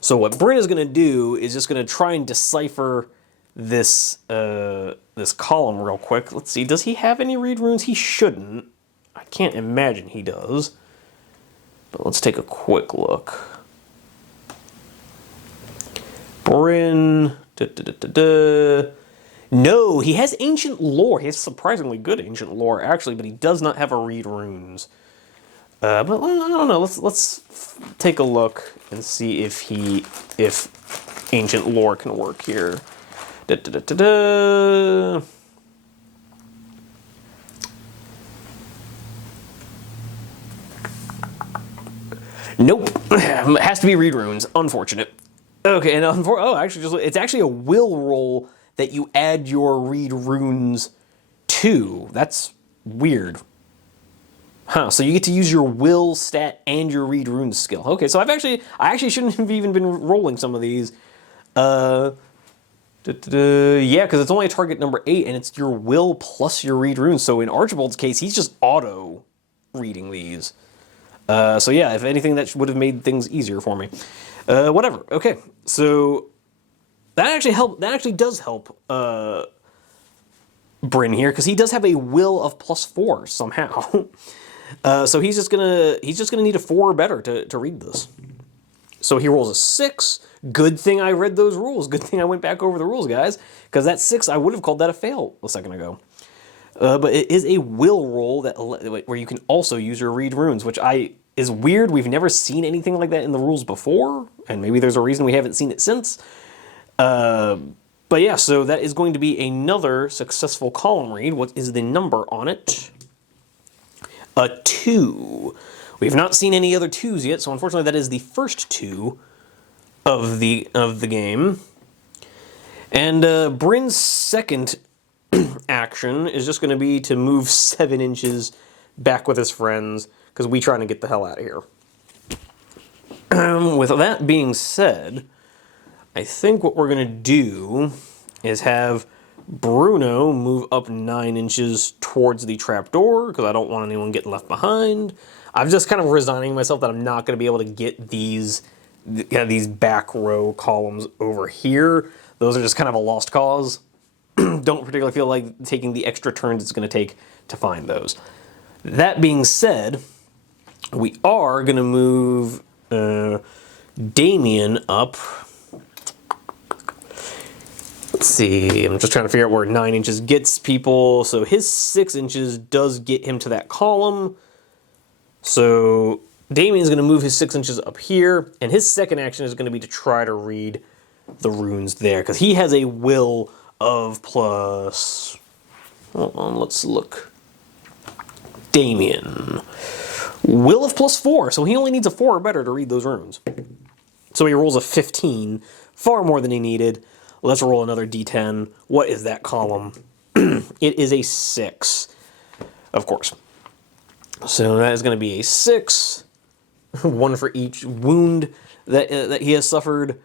So what Bryn is going to do is just going to try and decipher this this column real quick. Let's see, does he have any read runes? He shouldn't. I can't imagine he does. But let's take a quick look. Bryn. No, he has ancient lore. He has surprisingly good ancient lore, actually, but he does not have a read runes. But I don't know. Let's take a look and see if ancient lore can work here. Da, da, da, da, da. Nope. It has to be read runes. Unfortunate. Okay, and actually, it's actually a will roll that you add your read runes to. That's weird. Huh, so you get to use your will stat and your read runes skill. Okay, so I actually shouldn't have even been rolling some of these. Yeah, because it's only a target number 8, and it's your will plus your read runes. So in Archibald's case, he's just auto reading these. So yeah, if anything, that would have made things easier for me. Whatever. Okay, so that actually does help Bryn here, because he does have a will of +4 somehow. So he's just gonna need a 4 or better to read this. So he rolls a 6. Good thing I read those rules. Good thing I went back over the rules, guys, because that 6 I would have called that a fail a second ago. But it is a will roll where you can also use your read runes, which is weird. We've never seen anything like that in the rules before, and maybe there's a reason we haven't seen it since. But yeah, so that is going to be another successful column read. What is the number on it? A 2. We've not seen any other 2s yet, so unfortunately that is the first 2 of the game. And Bryn's second action is just going to be to move 7 inches back with his friends, because we trying to get the hell out of here. With that being said, I think what we're going to do is have Bruno move up 9 inches towards the trapdoor, because I don't want anyone getting left behind. I'm just kind of resigning myself that I'm not going to be able to get these back row columns over here. Those are just kind of a lost cause. Don't particularly feel like taking the extra turns it's going to take to find those. That being said, we are going to move Damien up. Let's see, I'm just trying to figure out where 9 inches gets people. So his 6 inches does get him to that column. So Damien's going to move his 6 inches up here, and his second action is going to be to try to read the runes there, because he has a will of plus... Hold on, let's look. Damien. Will of +4, so he only needs a 4 or better to read those runes. So he rolls a 15, far more than he needed. Let's roll another d10. What is that column? It is a 6, of course. So that is going to be a 6, 1 for each wound that he has suffered.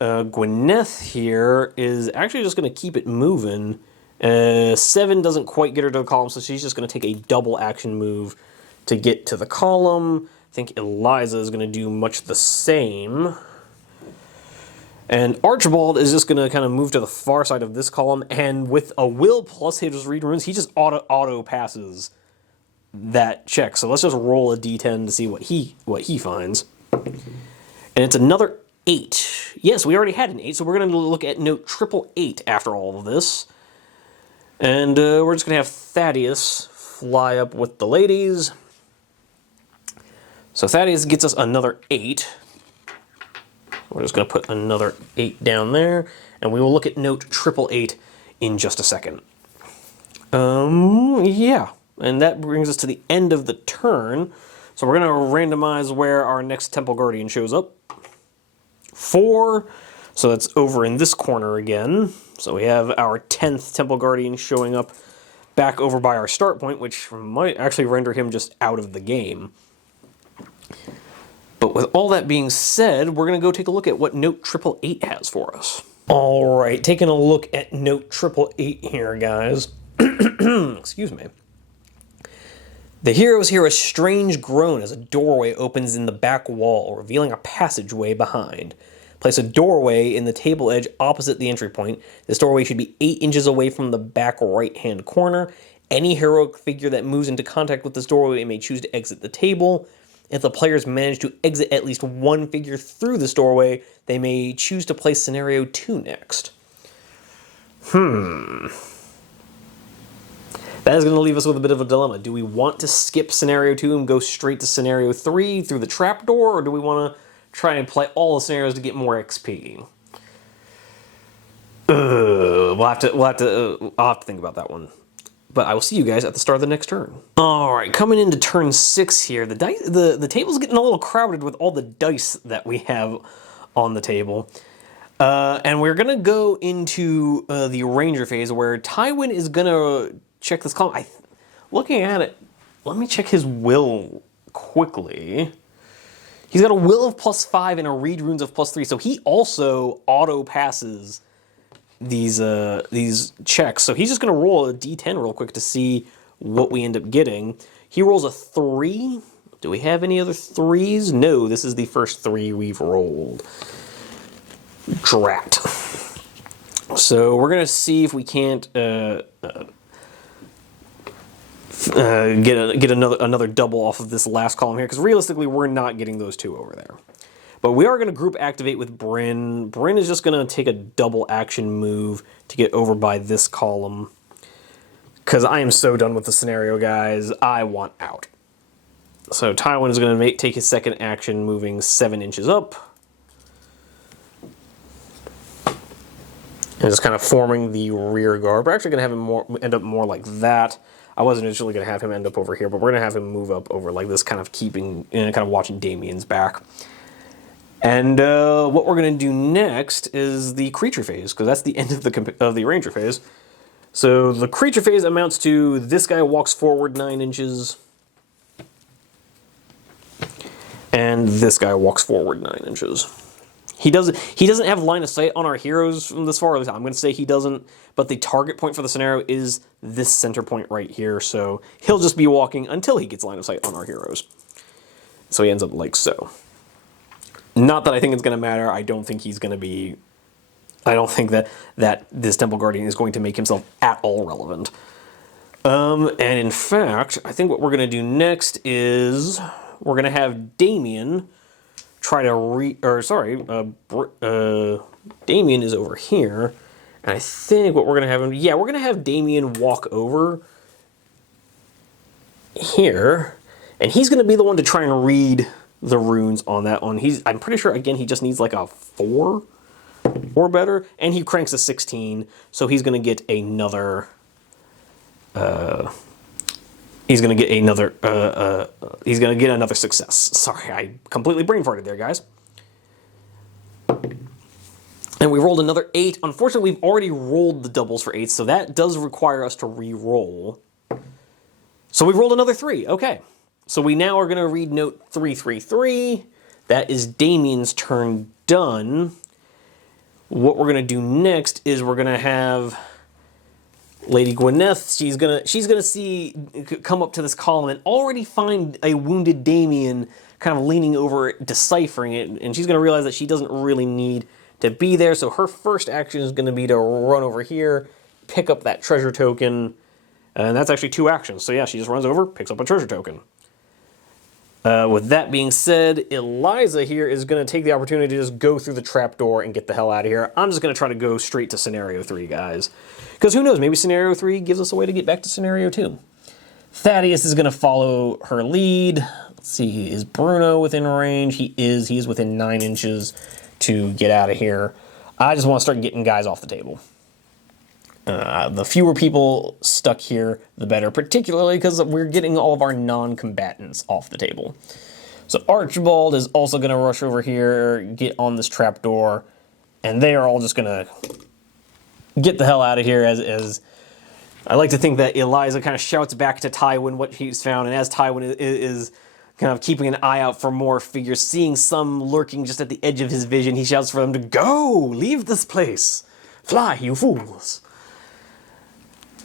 Gwyneth here is actually just going to keep it moving. 7 doesn't quite get her to the column, so she's just going to take a double action move to get to the column. I think Eliza is going to do much the same. And Archibald is just going to kind of move to the far side of this column, and with a will plus his read runes, he just auto passes that check. So let's just roll a d10 to see what he finds. And it's another 8. Yes, we already had an 8, so we're going to look at note 888 after all of this. And we're just going to have Thaddeus fly up with the ladies. So Thaddeus gets us another 8. We're just going to put another 8 down there, and we will look at note 888 in just a second. Yeah, and that brings us to the end of the turn. So we're going to randomize where our next Temple Guardian shows up. 4, so that's over in this corner again. So we have our 10th Temple Guardian showing up back over by our start point, which might actually render him just out of the game. But with all that being said, we're going to go take a look at what note 888 has for us. All right, taking a look at note 888 here, guys. Excuse me. The heroes hear a strange groan as a doorway opens in the back wall, revealing a passageway behind. Place a doorway in the table edge opposite the entry point. This doorway should be 8 inches away from the back right-hand corner. Any heroic figure that moves into contact with this doorway may choose to exit the table. If the players manage to exit at least one figure through this doorway, they may choose to play scenario 2 next. That is going to leave us with a bit of a dilemma. Do we want to skip scenario 2 and go straight to scenario 3 through the trapdoor, or do we want to try and play all the scenarios to get more XP? I'll have to think about that one. But I will see you guys at the start of the next turn. All right, coming into turn 6 here, the table's getting a little crowded with all the dice that we have on the table. And we're gonna go into the Ranger phase where Tywin is gonna check this column. Looking at it, let me check his will quickly. He's got a will of +5 and a read runes of +3, so he also auto passes these checks. So he's just gonna roll a D10 real quick to see what we end up getting. He rolls a 3. Do we have any other 3s? No, this is the first 3 we've rolled. Drat. So we're gonna see if we can't get another double off of this last column here, because realistically we're not getting those 2 over there. But we are going to group activate with Bryn. Bryn is just going to take a double action move to get over by this column, because I am so done with the scenario, guys. I want out. So Tywin is going to take his second action, moving 7 inches up. And just kind of forming the rear guard. We're actually going to have him end up more like that. I wasn't initially going to have him end up over here, but we're going to have him move up over like this, kind of keeping, kind of watching Damien's back. And what we're going to do next is the creature phase, because that's the end of the Ranger phase. So the creature phase amounts to this guy walks forward 9 inches, and this guy walks forward 9 inches. He doesn't have line of sight on our heroes from this far. I'm going to say he doesn't, but the target point for the scenario is this center point right here. So he'll just be walking until he gets line of sight on our heroes. So he ends up like so. Not that I think it's going to matter. I don't think he's going to be... I don't think that this Temple Guardian is going to make himself at all relevant. And in fact, I think what we're going to do next is we're going to have Damien try to Damien is over here. And I think what we're going to have him... Yeah, we're going to have Damien walk over here. And he's going to be the one to try and read the runes on that one. I'm pretty sure, again, he just needs like a 4 or better, and he cranks a 16, so he's going to get another success. Sorry, I completely brain farted there, guys. And we rolled another 8. Unfortunately, we've already rolled the doubles for 8, so that does require us to re-roll. So we rolled another 3. Okay. So we now are going to read note 333. That is Damien's turn done. What we're going to do next is we're going to have Lady Gwyneth. She's gonna come up to this column and already find a wounded Damien kind of leaning over it, deciphering it, and she's going to realize that she doesn't really need to be there. So her first action is going to be to run over here, pick up that treasure token, and that's actually 2 actions. So yeah, she just runs over, picks up a treasure token. With that being said, Eliza here is going to take the opportunity to just go through the trapdoor and get the hell out of here. I'm just going to try to go straight to Scenario 3, guys. Because who knows, maybe Scenario 3 gives us a way to get back to Scenario 2. Thaddeus is going to follow her lead. Let's see, is Bruno within range? He is. He is within 9 inches to get out of here. I just want to start getting guys off the table. The fewer people stuck here, the better, particularly because we're getting all of our non-combatants off the table. So Archibald is also going to rush over here, get on this trapdoor, and they are all just going to get the hell out of here as I like to think that Eliza kind of shouts back to Tywin what he's found, and as Tywin is kind of keeping an eye out for more figures, seeing some lurking just at the edge of his vision, he shouts for them to go! Leave this place! Fly, you fools!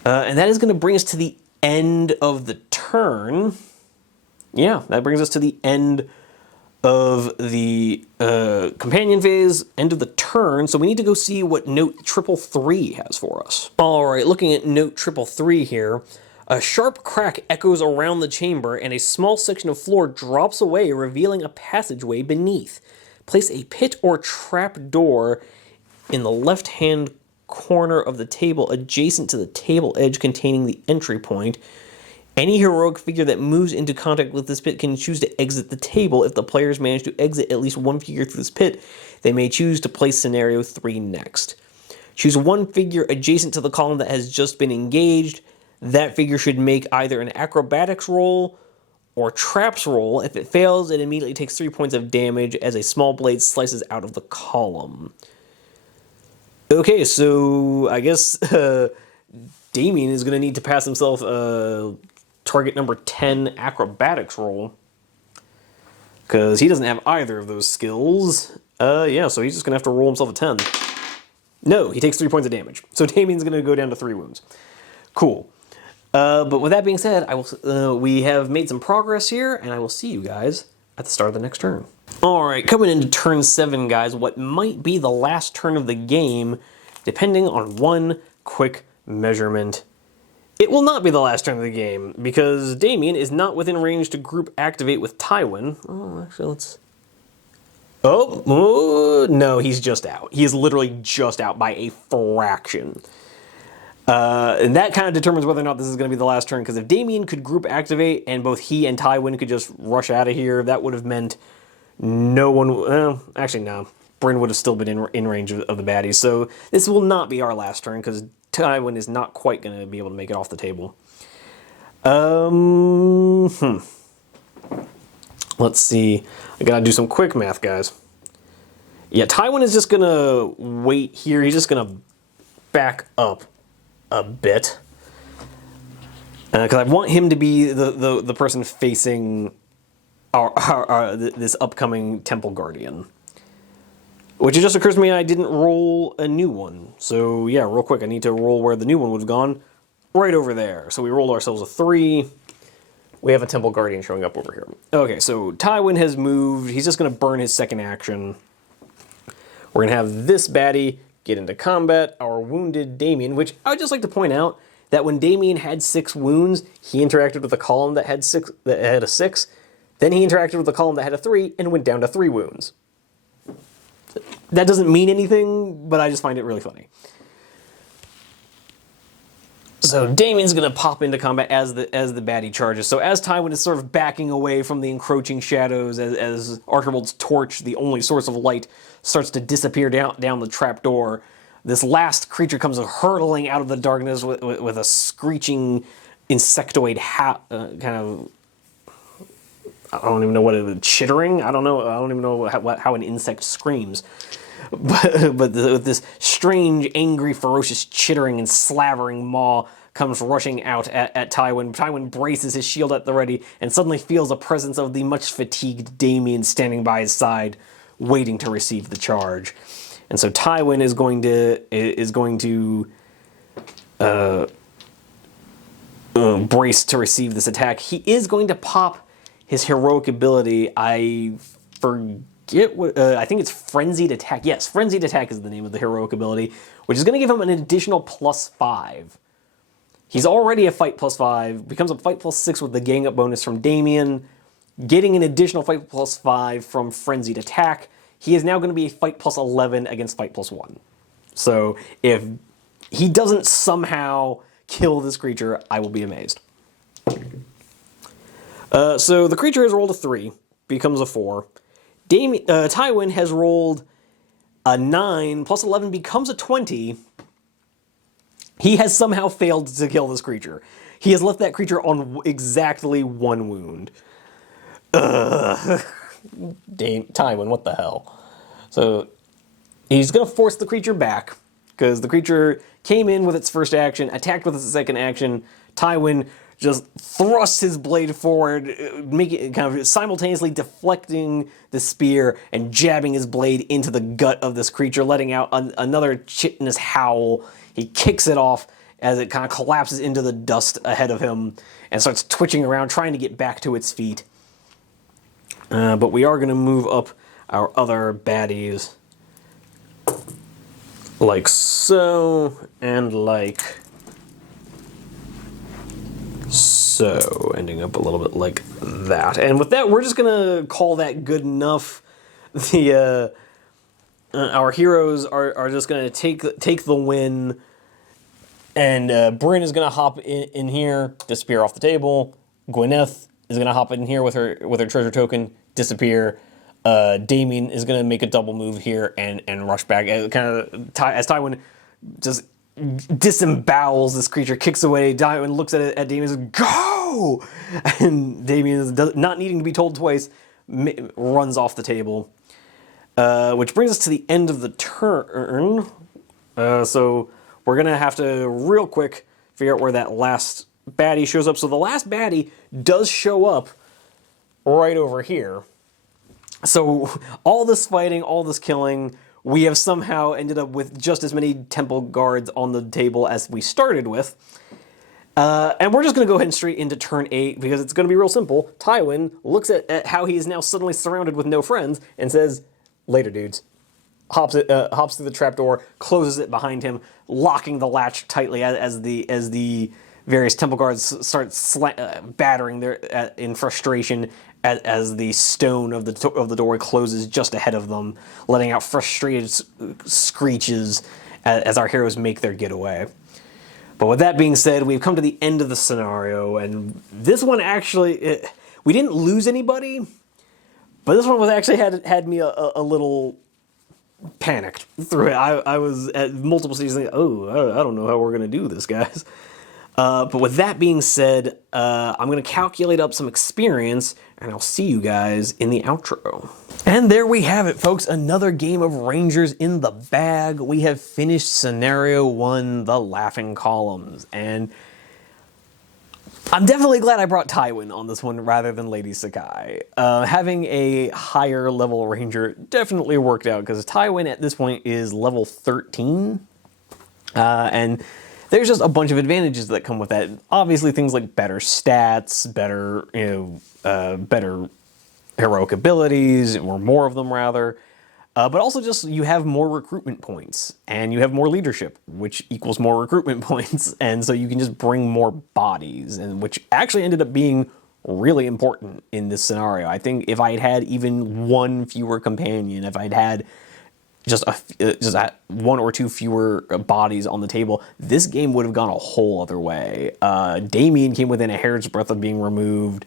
And that is going to bring us to the end of the turn. Yeah, that brings us to the end of the companion phase, end of the turn. So we need to go see what note 333 has for us. All right, looking at note 333 here. A sharp crack echoes around the chamber, and a small section of floor drops away, revealing a passageway beneath. Place a pit or trap door in the left-hand corner of the table adjacent to the table edge containing the entry point. Any heroic figure that moves into contact with this pit can choose to exit the table. If the players manage to exit at least one figure through this pit, they may choose to place scenario 3 next. Choose one figure adjacent to the column that has just been engaged. That figure should make either an acrobatics roll or traps roll. If it fails, it immediately takes 3 points of damage as a small blade slices out of the column. Okay, so I guess Damien is going to need to pass himself target number 10 acrobatics roll, because he doesn't have either of those skills. Yeah, so he's just going to have to roll himself a 10. No, he takes 3 points of damage. So Damien's going to go down to 3 wounds. Cool. But with that being said, we have made some progress here, and I will see you guys at the start of the next turn. Alright, coming into turn 7, guys, what might be the last turn of the game, depending on one quick measurement. It will not be the last turn of the game, because Damien is not within range to group activate with Tywin. Oh, actually, let's... Oh, no, he's just out. He is literally just out by a fraction. And that kind of determines whether or not this is going to be the last turn, because if Damien could group activate and both he and Tywin could just rush out of here, that would have meant no one... Well, actually, no. Bryn would have still been in range of the baddies. So this will not be our last turn, because Tywin is not quite going to be able to make it off the table. Let's see. I got to do some quick math, guys. Yeah, Tywin is just going to wait here. He's just going to back up a bit, because I want him to be the person facing this upcoming Temple Guardian. Which it just occurs to me I didn't roll a new one. So yeah, real quick, I need to roll where the new one would have gone. Right over there. So we rolled ourselves a 3. We have a Temple Guardian showing up over here. Okay, so Tywin has moved. He's just going to burn his second action. We're going to have this baddie get into combat, our wounded Damien, which I would just like to point out that when Damien had 6 wounds, he interacted with a column that had a 6. Then he interacted with a column that had a 3 and went down to 3 wounds. That doesn't mean anything, but I just find it really funny. So Damien's going to pop into combat as the baddie charges. So as Tywin is sort of backing away from the encroaching shadows, as Archibald's torch, the only source of light, starts to disappear down the trapdoor, this last creature comes hurtling out of the darkness with a screeching insectoid kind of... I don't even know what it is. Chittering? I don't even know how an insect screams. But with this strange, angry, ferocious chittering and slavering maw comes rushing out at Tywin. Tywin braces his shield at the ready and suddenly feels the presence of the much fatigued Damien standing by his side, waiting to receive the charge. And so Tywin is going to brace to receive this attack. He is going to pop his heroic ability. I forget what, I think it's Frenzied Attack. Yes, Frenzied Attack is the name of the heroic ability, which is going to give him an additional +5. He's already a fight +5, becomes a fight +6 with the gang up bonus from Damien, getting an additional fight +5 from Frenzied Attack. He is now going to be a fight +11 against fight +1. So if he doesn't somehow kill this creature, I will be amazed. So the creature has rolled a 3, becomes a 4. Tywin has rolled a 9, +11 becomes a 20. He has somehow failed to kill this creature. He has left that creature on exactly 1 wound. Tywin, what the hell? So he's going to force the creature back, because the creature came in with its first action, attacked with its second action. Tywin just thrusts his blade forward, making kind of simultaneously deflecting the spear and jabbing his blade into the gut of this creature, letting out another chitinous howl. He kicks it off as it kind of collapses into the dust ahead of him and starts twitching around, trying to get back to its feet. But we are going to move up our other baddies, like so, and like so, ending up a little bit like that. And with that, we're just going to call that good enough. our heroes are just going to take the win, and Bryn is going to hop in here, disappear off the table. Gwyneth is going to hop in here with her treasure token, disappear. Damien is going to make a double move here and rush back, kind of as Tywin just disembowels this creature, kicks away. Tywin looks at Damien and says, "Go!" And Damien, not needing to be told twice, runs off the table. Which brings us to the end of the turn. So we're going to have to, real quick, figure out where that last baddie shows up. So the last baddie does show up right over here. So all this fighting, all this killing, we have somehow ended up with just as many temple guards on the table as we started with. And we're just going to go ahead and straight into turn 8, because it's going to be real simple. Tywin looks at how he is now suddenly surrounded with no friends and says, "Later, dudes." Hops through the trapdoor, closes it behind him, locking the latch tightly as the various temple guards start battering in frustration as the stone of the door closes just ahead of them, letting out frustrated screeches as our heroes make their getaway. But with that being said, we've come to the end of the scenario, and this one actually, we didn't lose anybody, but this one was actually had me a little panicked through it. I was at multiple stages thinking, I don't know how we're going to do this, guys. But with that being said, I'm going to calculate up some experience, and I'll see you guys in the outro. And there we have it, folks. Another game of Rangers in the bag. We have finished Scenario 1, The Laughing Columns. And I'm definitely glad I brought Tywin on this one rather than Lady Sakai. Having a higher level Ranger definitely worked out, because Tywin at this point is level 13. And there's just a bunch of advantages that come with that. Obviously, things like better stats, better heroic abilities, or more of them rather. But also just you have more recruitment points, and you have more leadership, which equals more recruitment points, and so you can just bring more bodies, and which actually ended up being really important in this scenario. I think if I had had even one fewer companion, if I'd had just one or two fewer bodies on the table, this game would have gone a whole other way. Damien came within a hair's breadth of being removed.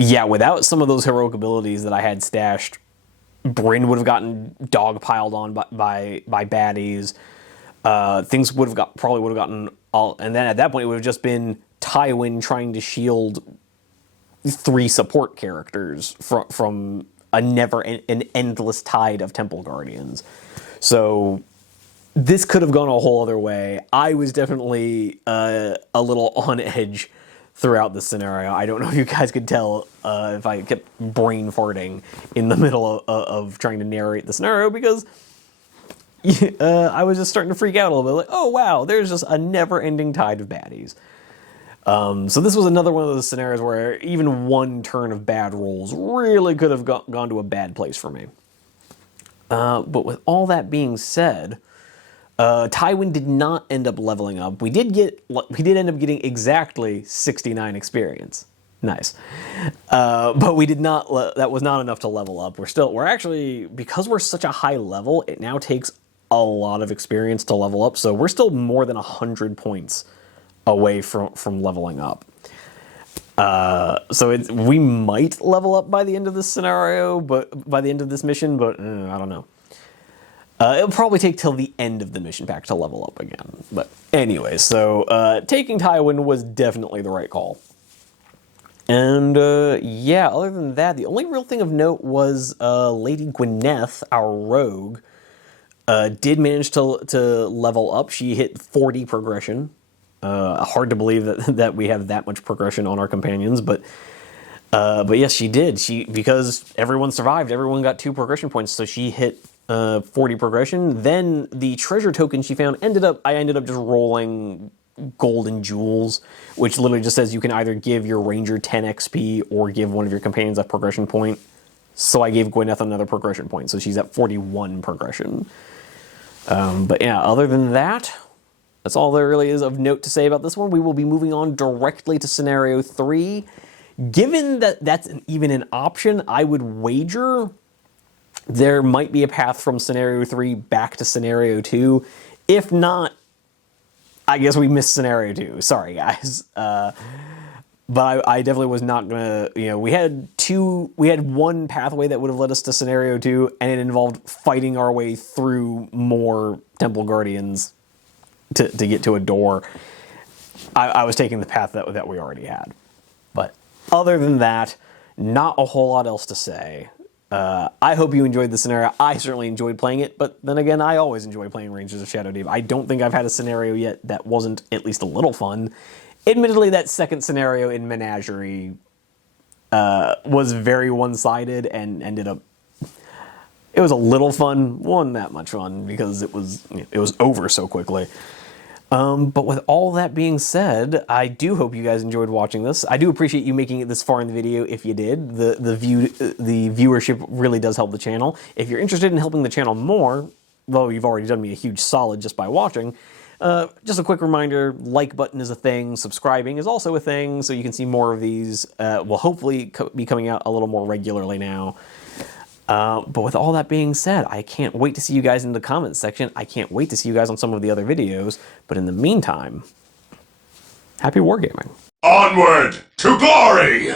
Yeah, without some of those heroic abilities that I had stashed, Bryn would have gotten dogpiled on by baddies. Things probably would have gotten all, and then at that point it would have just been Tywin trying to shield 3 support characters from an endless tide of Temple Guardians. So this could have gone a whole other way. I was definitely a little on edge throughout this scenario. I don't know if you guys could tell if I kept brain farting in the middle of trying to narrate the scenario, because I was just starting to freak out a little bit. Like, oh wow, there's just a never-ending tide of baddies. So this was another one of those scenarios where even one turn of bad rolls really could have gone to a bad place for me. But with all that being said, Tywin did not end up leveling up. We did end up getting exactly 69 experience. Nice. But we did not, that was not enough to level up. We're actually, because we're such a high level, it now takes a lot of experience to level up. So we're still more than 100 points away from leveling up. So we might level up by the end of this scenario, but by the end of this mission, but I don't know. It'll probably take till the end of the mission pack to level up again. But anyway, so taking Tywin was definitely the right call. And yeah, other than that, the only real thing of note was Lady Gwyneth, our rogue, did manage to level up. She hit 40 progression. Hard to believe that we have that much progression on our companions, but yes, she did. Because everyone survived, everyone got 2 progression points, so she hit 40 progression. Then the treasure token she found I ended up just rolling golden jewels, which literally just says you can either give your ranger 10 XP or give one of your companions a progression point. So I gave Gwyneth another progression point, so she's at 41 progression. But yeah, other than that, that's all there really is of note to say about this one. We will be moving on directly to Scenario 3. Given that that's even an option, I would wager There might be a path from Scenario 3 back to Scenario 2. If not, I guess we missed Scenario 2. Sorry, guys. But I definitely was not gonna, we had one pathway that would have led us to Scenario 2, and it involved fighting our way through more Temple Guardians to get to a door. I was taking the path that we already had. But other than that, not a whole lot else to say. I hope you enjoyed the scenario. I certainly enjoyed playing it, but then again, I always enjoy playing Rangers of Shadowdeep. I don't think I've had a scenario yet that wasn't at least a little fun. Admittedly, that second scenario in Menagerie was very one-sided and ended up... It was a little fun, wasn't that much fun, because it was over so quickly. But with all that being said, I do hope you guys enjoyed watching this. I do appreciate you making it this far in the video if you did. The viewership really does help the channel. If you're interested in helping the channel more, though you've already done me a huge solid just by watching, just a quick reminder, like button is a thing, subscribing is also a thing, so you can see more of these. Will hopefully be coming out a little more regularly now. But with all that being said, I can't wait to see you guys in the comments section. I can't wait to see you guys on some of the other videos. But in the meantime, happy wargaming. Onward to glory!